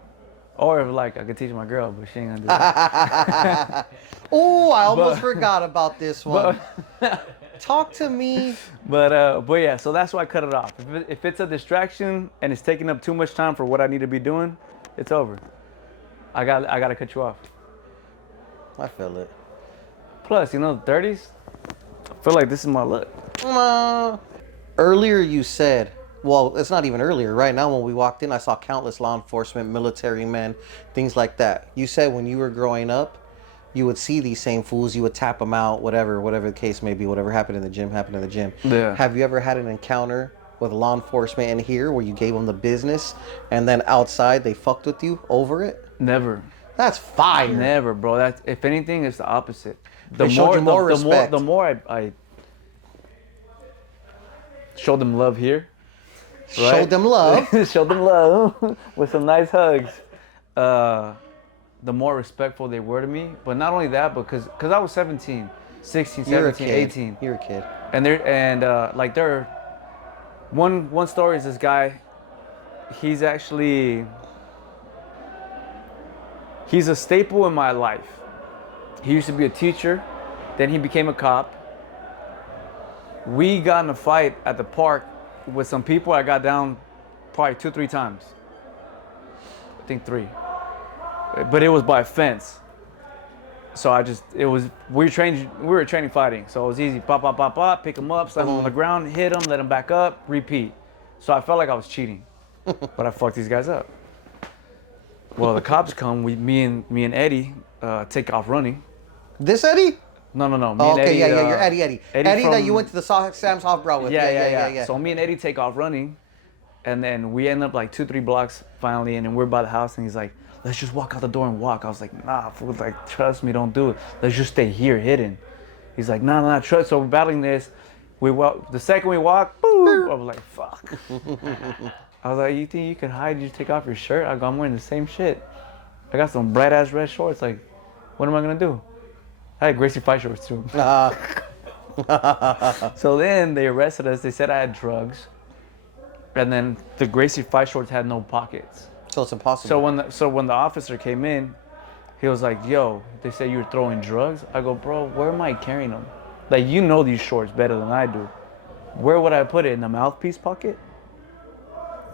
Or if I could teach my girl, but she ain't gonna do that. Oh, I almost forgot about this one. Talk to me. But yeah, so that's why I cut it off. If it's a distraction and it's taking up too much time for what I need to be doing, it's over. I gotta cut you off. I feel it. Plus, the 30s, I feel like this is my look. Earlier you said, well, it's not even earlier. Right now when we walked in, I saw countless law enforcement, military men, things like that. You said when you were growing up, you would see these same fools, you would tap them out, whatever the case may be, whatever happened in the gym happened in the gym. Yeah. Have you ever had an encounter with law enforcement in here where you gave them the business and then outside they fucked with you over it? Never. That's fire. Never, bro. That's, if anything, it's the opposite. They showed you more respect. The more I showed them love here. Right? Showed them love. Showed them love with some nice hugs. The more respectful they were to me. But not only that, but because I was 17, 16, 17, 18. You're a kid. And one story is this guy. He's a staple in my life. He used to be a teacher, then he became a cop. We got in a fight at the park with some people. I got down probably 2-3 times. I think 3. But it was by a fence. So we were training fighting. So it was easy. Pop, pop, pop, pop, pick him up, slam him on the ground, hit him, let him back up, repeat. So I felt like I was cheating. But I fucked these guys up. Well, the cops come. Me and Eddie take off running. This Eddie? No. Me and okay, Eddie, you're Eddie. Eddie that you went to the Sam's Hofbrau with. Yeah. So me and Eddie take off running, and then we end up like 2-3 blocks finally, and then we're by the house, and he's like, "Let's just walk out the door and walk." I was like, "Nah, fool, like trust me, don't do it. Let's just stay here hidden." He's like, "Nah, trust." So we're battling this. We walk. The second we walk, boom, I was like, "Fuck." I was like, "You think you can hide? You take off your shirt?" I go, "I'm wearing the same shit. I got some bright ass red shorts. Like, what am I gonna do?" I had Gracie fight shorts too. So then they arrested us. They said I had drugs, and then the Gracie fight shorts had no pockets. So it's impossible. So when the officer came in, he was like, "Yo, they say you were throwing drugs." I go, "Bro, where am I carrying them? Like, you know these shorts better than I do. Where would I put it? In the mouthpiece pocket?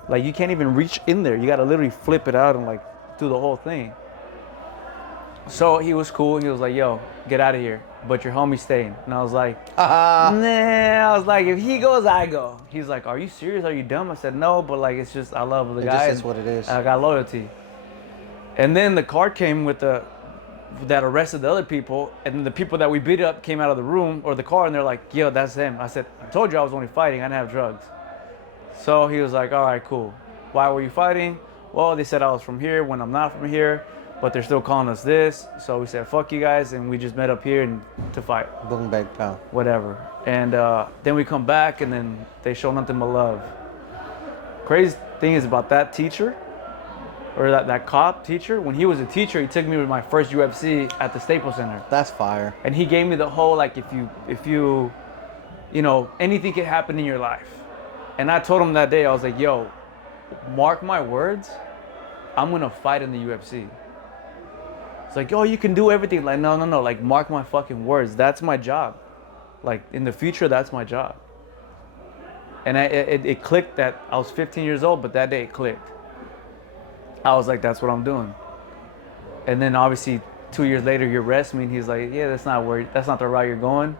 Like, you can't even reach in there. You gotta literally flip it out and like do the whole thing." So he was cool. He was like, "Yo, get out of here. But your homie's staying." And I was like, "Nah." I was like, "If he goes, I go." He's like, "Are you serious? Are you dumb?" I said, "No, but like, it's just I love the guy. It just is what it is. I got loyalty." And then the car came that arrested the other people, and then the people that we beat up came out of the room or the car, and they're like, "Yo, that's him." I said, "I told you I was only fighting. I didn't have drugs." So he was like, "All right, cool. Why were you fighting?" "Well, they said I was from here when I'm not from here." but they're still calling us this. So we said, fuck you guys, and we just met up here to fight. Boom, bang, pow. Whatever. And then we come back, and then they show nothing but love. Crazy thing is about that teacher, or that cop teacher, when he was a teacher, he took me to my first UFC at the Staples Center. That's fire. And he gave me the whole, like, if you anything can happen in your life. And I told him that day, I was like, yo, mark my words, I'm gonna fight in the UFC. It's like, yo, you can do everything. Like, no, like, mark my fucking words. That's my job. Like, in the future, that's my job. And it clicked that I was 15 years old, but that day it clicked. I was like, that's what I'm doing. And then obviously 2 years later, he arrests me, and he's like, yeah, that's not the route you're going.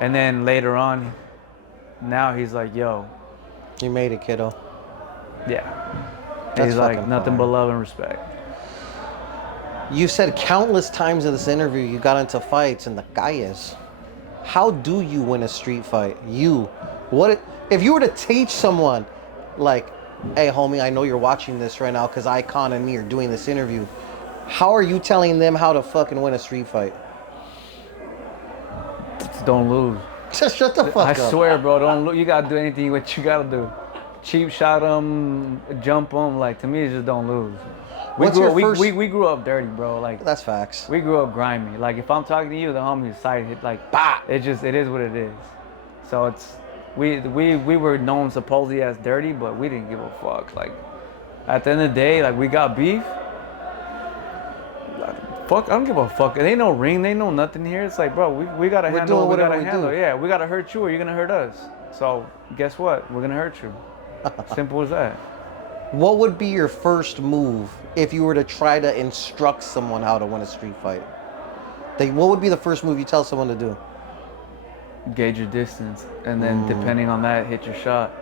And then later on, now he's like, yo. You made it, kiddo. Yeah. That's He's like, fucking nothing fire. but love and respect. You said countless times in this interview you got into fights in the calles. How do you win a street fight? If you were to teach someone, like, hey, homie, I know you're watching this right now because Icon and me are doing this interview. How are you telling them how to fucking win a street fight? Just don't lose. Just shut the fuck I up. swear, bro, don't lose. You gotta do anything what you gotta do. Cheap shot them, jump them. Like, to me, it's just don't lose. We grew up dirty, bro. Like, That's facts. we grew up grimy. Like, if I'm talking to you, the homie's side hit, like, bah! It is what it is. So we were known supposedly as dirty, but we didn't give a fuck. Like, at the end of the day, like, we got beef. Fuck, I don't give a fuck. There ain't no ring, there ain't no nothing here. It's like, bro, we gotta handle what we gotta handle. Yeah, we gotta hurt you or you're gonna hurt us. So guess what? We're gonna hurt you. Simple as that. What would be your first move if you were to try to instruct someone how to win a street fight? What would be the first move you tell someone to do? Gauge your distance, and then depending on that, hit your shot.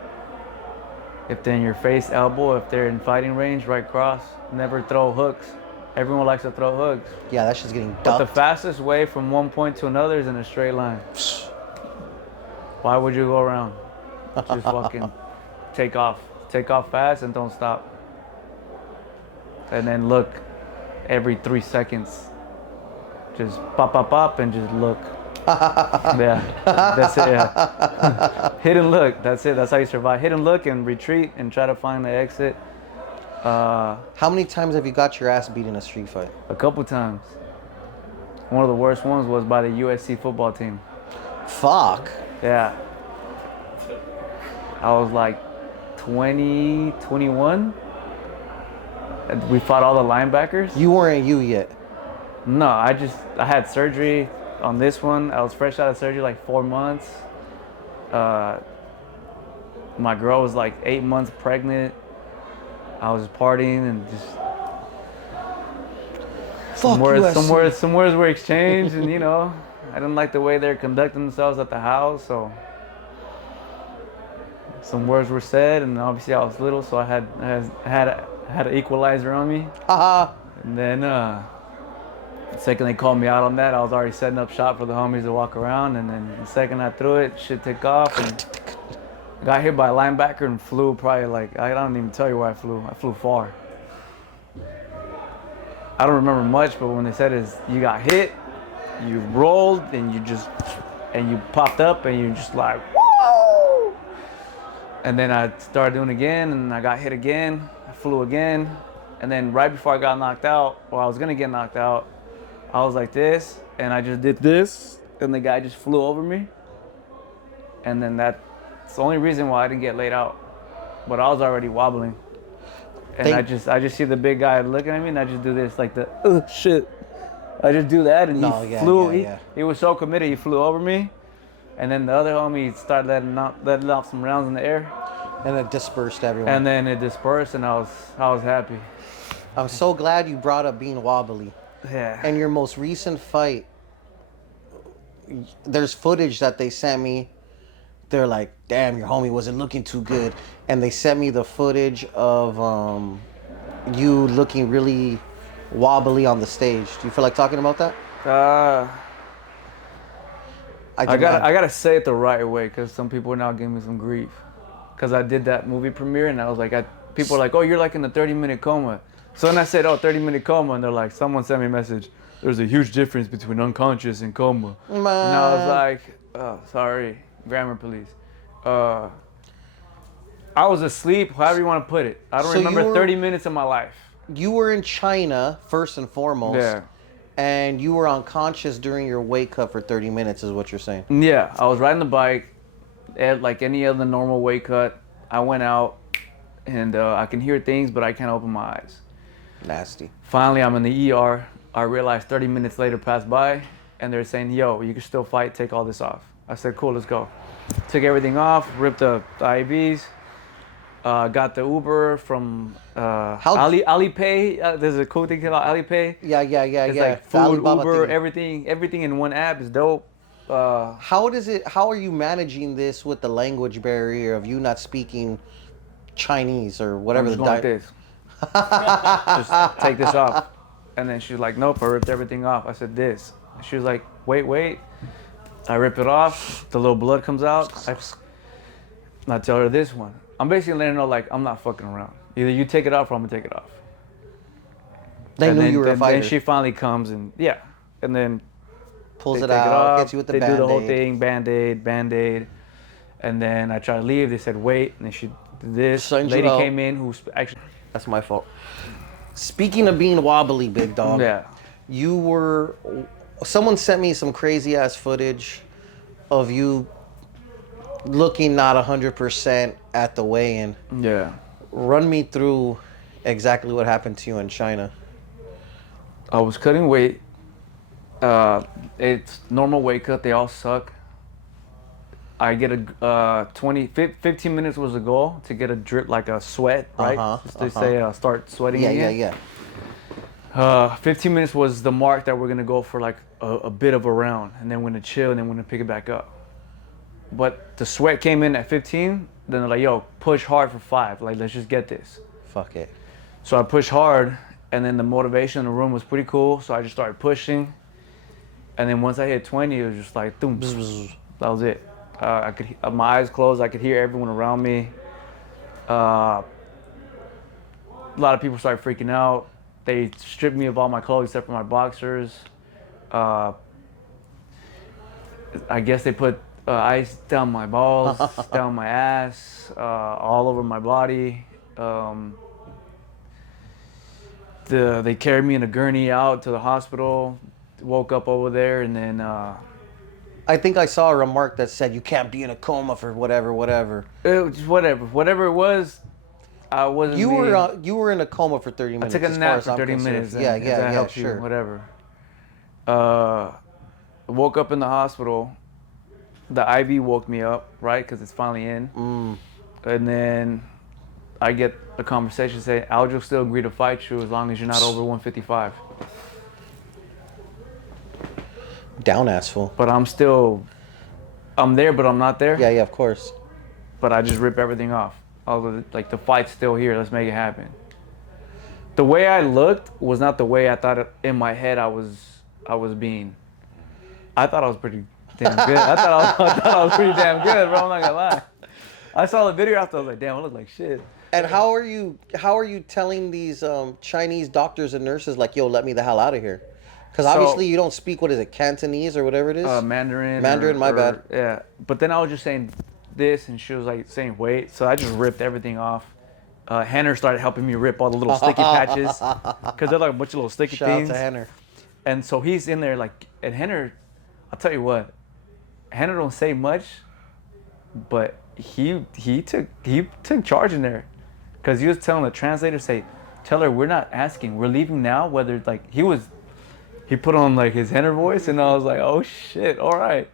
If they're in your face, elbow. If they're in fighting range, right cross. Never throw hooks. Everyone likes to throw hooks. Yeah, that's just getting But ducked. the fastest way from one point to another is in a straight line. Why would you go around? Just fucking take off. Take off fast and don't stop. And then look every 3 seconds. Just pop, and just look. Yeah, that's it. Yeah. Hit and look. That's it. That's how you survive. Hit and look and retreat and try to find the exit. How many times have you got your ass beat in a street fight? A couple times. One of the worst ones was by the USC football team. Fuck. Yeah. I was like 20, 21. And we fought all the linebackers. You weren't you yet. No, I had surgery on this one. I was fresh out of surgery, like 4 months. My girl was like 8 months pregnant. I was partying and just some words were exchanged, and I didn't like the way they're conducting themselves at the house, so some words were said, and obviously I was little, so I had an equalizer on me. And then the second they called me out on that, I was already setting up shop for the homies to walk around, and then the second I threw it, shit took off, and got hit by a linebacker and flew probably like, I don't even tell you where I flew. I flew far. I don't remember much, but when they said is you got hit, you rolled, and you popped up, and you just like, whoa! And then I started doing it again, and I got hit again. I flew again. And then right before I got knocked out, or I was gonna get knocked out, I was like this, and I just did this, and the guy just flew over me. And then that's the only reason why I didn't get laid out. But I was already wobbling. And I just see the big guy looking at me, and I just do this, like the, shit. I just do that, and he flew. He was so committed, he flew over me. And then the other homie started letting off some rounds in the air. And it dispersed everyone. And then it dispersed, and I was happy. I'm so glad you brought up being wobbly. Yeah. And your most recent fight, there's footage that they sent me. They're like, damn, your homie wasn't looking too good. And they sent me the footage of you looking really wobbly on the stage. Do you feel like talking about that? I gotta say it the right way, because some people are now giving me some grief. Because I did that movie premiere, and I was like, people are like, oh, you're like in a 30-minute coma. So then I said, oh, 30-minute coma. And they're like, someone sent me a message. There's a huge difference between unconscious and coma. And I was Man. like, oh, sorry, grammar police. Uh, I was asleep, however you want to put it. I don't So you remember were 30 minutes of my life. you were in China first and foremost, Yeah. and you were unconscious during your wake up for 30 minutes, is what you're saying. Yeah, I was riding the bike at like any other normal wake cut. I went out and I can hear things, but I can't open my eyes. Nasty. Finally, I'm in the ER. I realized 30 minutes later passed by, and they're saying, yo, you can still fight, take all this off. I said, cool, let's go. Took everything off, ripped the IVs, got the Uber from Alipay. There's a cool thing called Alipay. Yeah. It's like The food, Alibaba Uber, thing. everything in one app is dope. How are you managing this with the language barrier of you not speaking Chinese or I'm whatever just going like this. Just take this off. And then she's like, nope, I ripped everything off. I said, this. She was like, wait. I rip it off. The little blood comes out. I tell her this one. I'm basically letting her know, like, I'm not fucking around. Either you take it off or I'm going to take it off. They knew you were a fighter. Then she finally comes and, yeah. And then Pulls they it take out, off, hits you with the they Band-Aid. do the whole thing, Band-Aid. And then I try to leave. They said, wait. And then she did this. Send you Lady out. came in who actually... That's my fault. Speaking of being wobbly, big dog. Yeah. You were. Someone sent me some crazy ass footage of you looking not 100% at the weigh-in. Yeah. Run me through exactly what happened to you in China. I was cutting weight. It's normal weight cut. They all suck. I get a 15 minutes was the goal to get a drip, like a sweat, right? Just to say start sweating again. Yeah. 15 minutes was the mark that we're gonna go for like a bit of a round, and then we're gonna chill, and then we're gonna pick it back up. But the sweat came in at 15. Then they're like, yo, push hard for 5. Like, let's just get this. Fuck it. So I pushed hard, and then the motivation in the room was pretty cool. So I just started pushing, and then once I hit 20, it was just like, boom, that was it. I could, my eyes closed. I could hear everyone around me. A lot of people started freaking out. They stripped me of all my clothes except for my boxers. I guess they put ice down my balls, down my ass, all over my body. They carried me in a gurney out to the hospital. Woke up over there, and then I think I saw a remark that said you can't be in a coma for whatever. it was whatever it was. I wasn't. You were in a coma for 30 I minutes. took a as nap far as for I'm 30 concerned. minutes. Yeah, helps you, sure. whatever. Woke up in the hospital. The IV woke me up, right? Because it's finally in. And then I get a conversation saying, Aljo still agree to fight you as long as you're not over 155. Down assful. But I'm there, but I'm not there. Yeah, of course. But I just rip everything off. I was like, the fight's still here. Let's make it happen. The way I looked was not the way I thought in my head I was being. I thought I was pretty damn good. I thought I was pretty damn good, bro. I'm not gonna lie. I saw the video after. I was like, damn, I look like shit. And how are you telling these Chinese doctors and nurses like, yo, let me the hell out of here? Because obviously you don't speak, what is it, Cantonese or whatever it is? Mandarin. My bad. Yeah, but then I was just saying this, and she was like saying wait, so I just ripped everything off. Henner started helping me rip all the little sticky patches, because they're like a bunch of little sticky things. Shout out to Henner. And so he's in there like, and Henner, I'll tell you what, Henner don't say much, but he took charge in there, because he was telling the translator, tell her we're not asking, we're leaving now. Whether like he put on like his Henner voice, and I was like, oh shit, all right.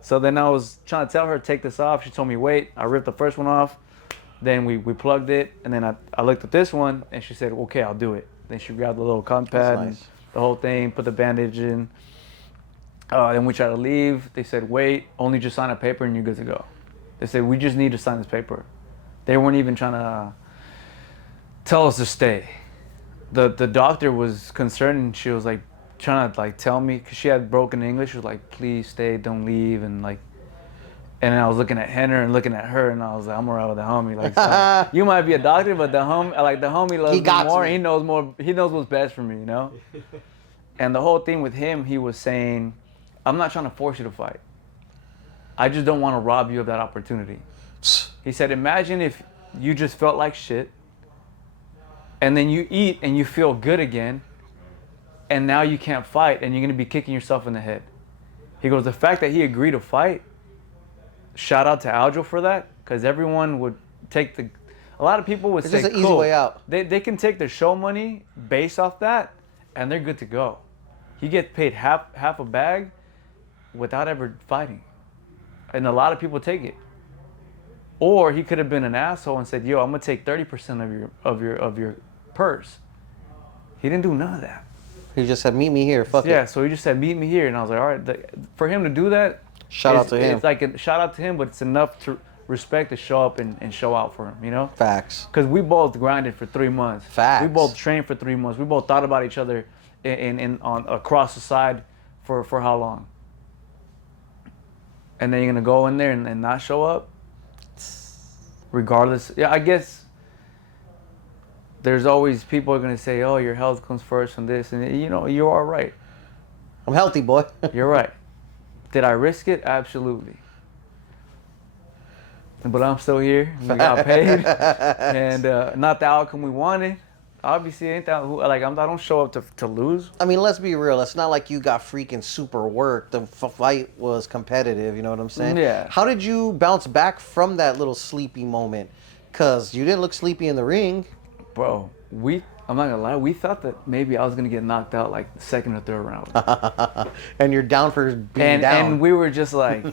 So then I was trying to tell her take this off. She told me wait. I ripped the first one off. Then we plugged it, and then I looked at this one, and she said, okay, I'll do it. Then she grabbed the little cotton pad, nice. and the whole thing, put the bandage in. Then we tried to leave. They said, wait, only just sign a paper and you're good to go. They said, we just need to sign this paper. They weren't even trying to tell us to stay. The doctor was concerned, and she was like trying to like tell me, because she had broken English. She was like, please stay, don't leave, and like. And then I was looking at Henner and looking at her, and I was like, I'm around with the homie. Like, so, you might be a doctor, but the homie loves He me got more. me. He knows more. He knows what's best for me, you know. And the whole thing with him, he was saying, I'm not trying to force you to fight. I just don't want to rob you of that opportunity. He said, imagine if you just felt like shit, and then you eat and you feel good again, and now you can't fight, and you're gonna be kicking yourself in the head. He goes, the fact that he agreed to fight, shout out to Aljo for that, because everyone would take a lot of people would It's say, just an cool, easy way out. They can take their show money based off that, and they're good to go. He gets paid half a bag without ever fighting. And a lot of people take it. Or he could have been an asshole and said, yo, I'm gonna take 30% of your purse. He didn't do none of that. He just said, meet me here. Fuck Yeah, it. so he just said, meet me here. And I was like, all right, for him to do that, Shout out to him. It's like a shout out to him, but it's enough to respect to show up and show out for him, you know? Facts. Because we both grinded for 3 months. Facts. We both trained for 3 months. We both thought about each other on across the side for how long? And then you're gonna go in there and not show up? Regardless, yeah, I guess there's always people are gonna say, oh, your health comes first and this, and you know, you are right. I'm healthy, boy. You're right. Did I risk it? Absolutely. But I'm still here. We got paid, and not the outcome we wanted. Obviously, ain't that like I don't show up to lose. I mean, let's be real. It's not like you got freaking super work. The fight was competitive. You know what I'm saying? Yeah. How did you bounce back from that little sleepy moment? Because you didn't look sleepy in the ring. Bro, I'm not gonna lie, we thought that maybe I was gonna get knocked out like the second or third round. And you're down for being down. And we were just like,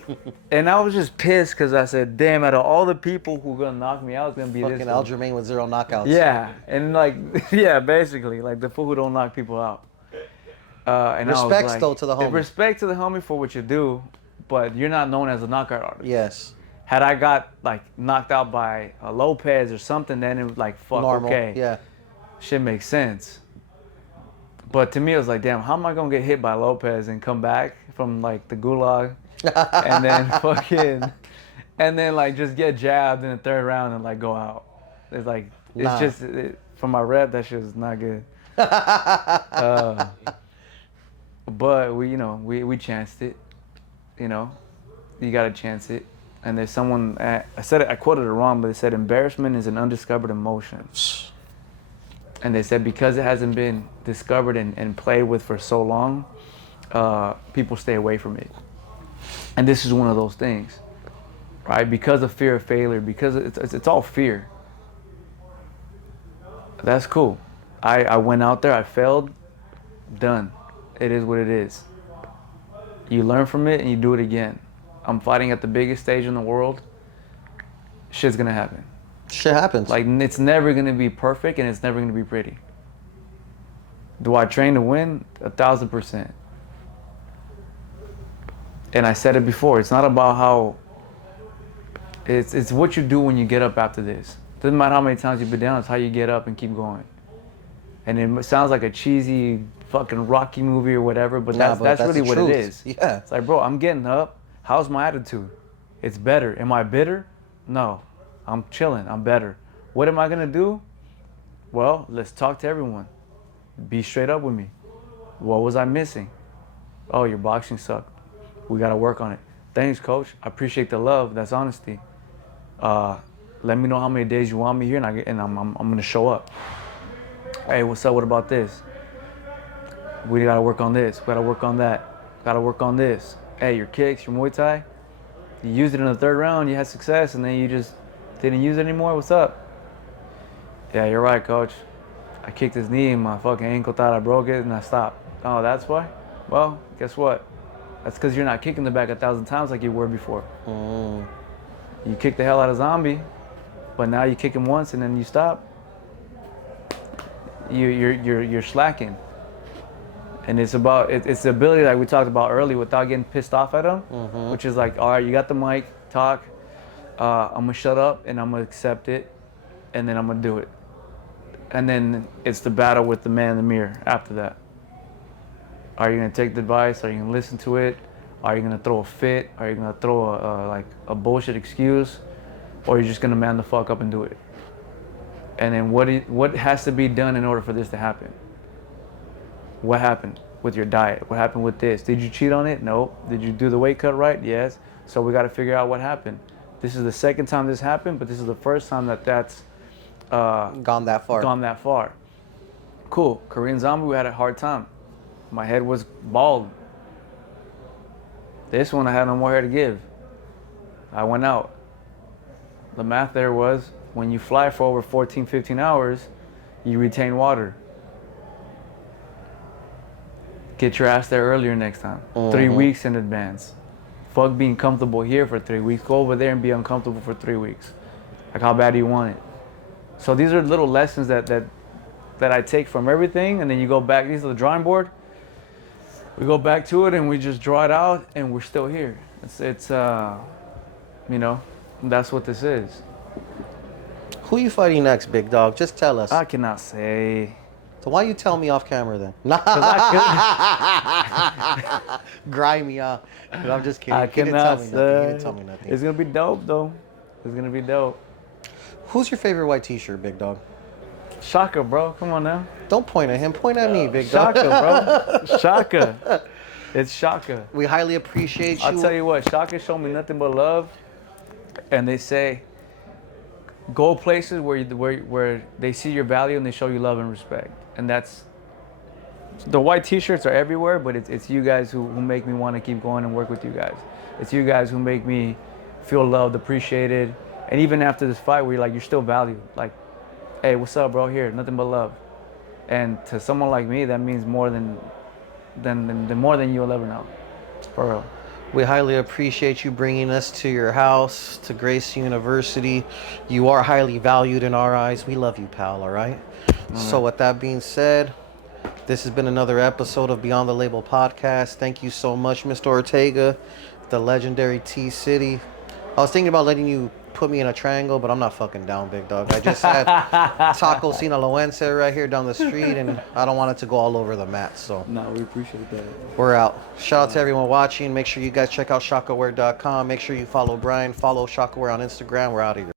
and I was just pissed because I said, damn, out of all the people who were gonna knock me out, it's gonna be Fucking this Al one. Jermaine with 0 knockouts. Yeah, and like, yeah, basically, like the fool who don't knock people out. And Respects, I was like, though, to the homie. Respect to the homie for what you do, but you're not known as a knockout artist. Yes. Had I got like knocked out by a Lopez or something, then it was like, fuck, Normal. okay. Yeah. Shit makes sense. But to me, it was like, damn, how am I gonna get hit by Lopez and come back from like the gulag, and then like just get jabbed in the third round and like go out? It's like it's Nah. from my rep, that shit was not good. But we chanced it. You know, you gotta chance it. And there's someone I quoted it wrong, but they said embarrassment is an undiscovered emotion. And they said because it hasn't been discovered and played with for so long, people stay away from it. And this is one of those things, right? Because of fear of failure, because it's all fear. That's cool. I went out there, I failed, done. It is what it is. You learn from it and you do it again. I'm fighting at the biggest stage in the world. Shit's gonna happen. Shit happens. Like, it's never gonna be perfect and it's never gonna be pretty. Do I train to win? 1,000%. And I said it before, it's not about how, it's what you do when you get up after this. Doesn't matter how many times you've been down, it's how you get up and keep going. And it sounds like a cheesy fucking Rocky movie or whatever, but that's really what it is. Yeah. It's like, bro, I'm getting up. How's my attitude? It's better. Am I bitter? No. I'm chilling. I'm better. What am I gonna do? Well, let's talk to everyone. Be straight up with me. What was I missing? Oh, your boxing sucked. We gotta work on it. Thanks, coach. I appreciate the love. That's honesty. Let me know how many days you want me here, and I'm gonna show up. Hey, what's up? What about this? We gotta work on this. We gotta work on that. Gotta work on this. Hey, your kicks, your Muay Thai, you used it in the third round, you had success, and then you just didn't use it anymore. What's up? Yeah, you're right, coach. I kicked his knee and my fucking ankle thought I broke it and I stopped. Oh, that's why? Well, guess what? That's because you're not kicking the back 1,000 times like you were before. You kick the hell out of Zombie, but now you kick him once and then you stop. You're slacking. And it's the ability that we talked about earlier without getting pissed off at him, which is like, all right, you got the mic, talk. I'm gonna shut up and I'm gonna accept it, and then I'm gonna do it. And then it's the battle with the man in the mirror after that. Are you gonna take the advice? Are you gonna listen to it? Are you gonna throw a fit? Are you gonna throw like a bullshit excuse, or are you just gonna man the fuck up and do it? And then what has to be done in order for this to happen? What happened with your diet? What happened with this? Did you cheat on it? No. Did you do the weight cut right? Yes. So we got to figure out what happened. This is the second time this happened, but this is the first time that's Gone that far. gone that far. Cool. Korean Zombie, we had a hard time. My head was bald. This one, I had no more hair to give. I went out. The math there was when you fly for over 14, 15 hours, you retain water. Get your ass there earlier next time. 3 weeks in advance. Fuck being comfortable here for 3 weeks. Go over there and be uncomfortable for 3 weeks. Like, how bad do you want it? So these are little lessons that I take from everything, and then you go back. These are the drawing board. We go back to it and we just draw it out, and we're still here. It's you know, that's what this is. Who you fighting next, big dog? Just tell us. I cannot say. So why you tell me off camera then? Grimy, I'm just kidding. I You didn't cannot tell me say. nothing. You didn't tell me nothing. It's gonna be dope though. It's gonna be dope. Who's your favorite white t-shirt, big dog? Shaka, bro. Come on now. Don't point at him. Point at me, big dog. Shaka, bro. Shaka. It's Shaka. We highly appreciate you. I'll tell you what, Shaka showed me nothing but love. And they say, go places where they see your value and they show you love and respect. And that's, the white t-shirts are everywhere, but it's you guys who make me want to keep going and work with you guys. It's you guys who make me feel loved, appreciated. And even after this fight, where you're still valued. Like, hey, what's up, bro? Here, nothing but love. And to someone like me, that means more than more than you'll ever know. For real. We highly appreciate you bringing us to your house, to Grace University. You are highly valued in our eyes. We love you, pal, all right? So with that being said, this has been another episode of Beyond the Label podcast. Thank you so much, Mr. Ortega, the legendary T-City. I was thinking about letting you put me in a triangle, but I'm not fucking down, big dog. I just had Taco Sinaloense right here down the street, and I don't want it to go all over the mat, so. No, we appreciate that. We're out. Shout out to everyone watching. Make sure you guys check out shakaware.com. Make sure you follow Brian. Follow Shakaware on Instagram. We're out of here.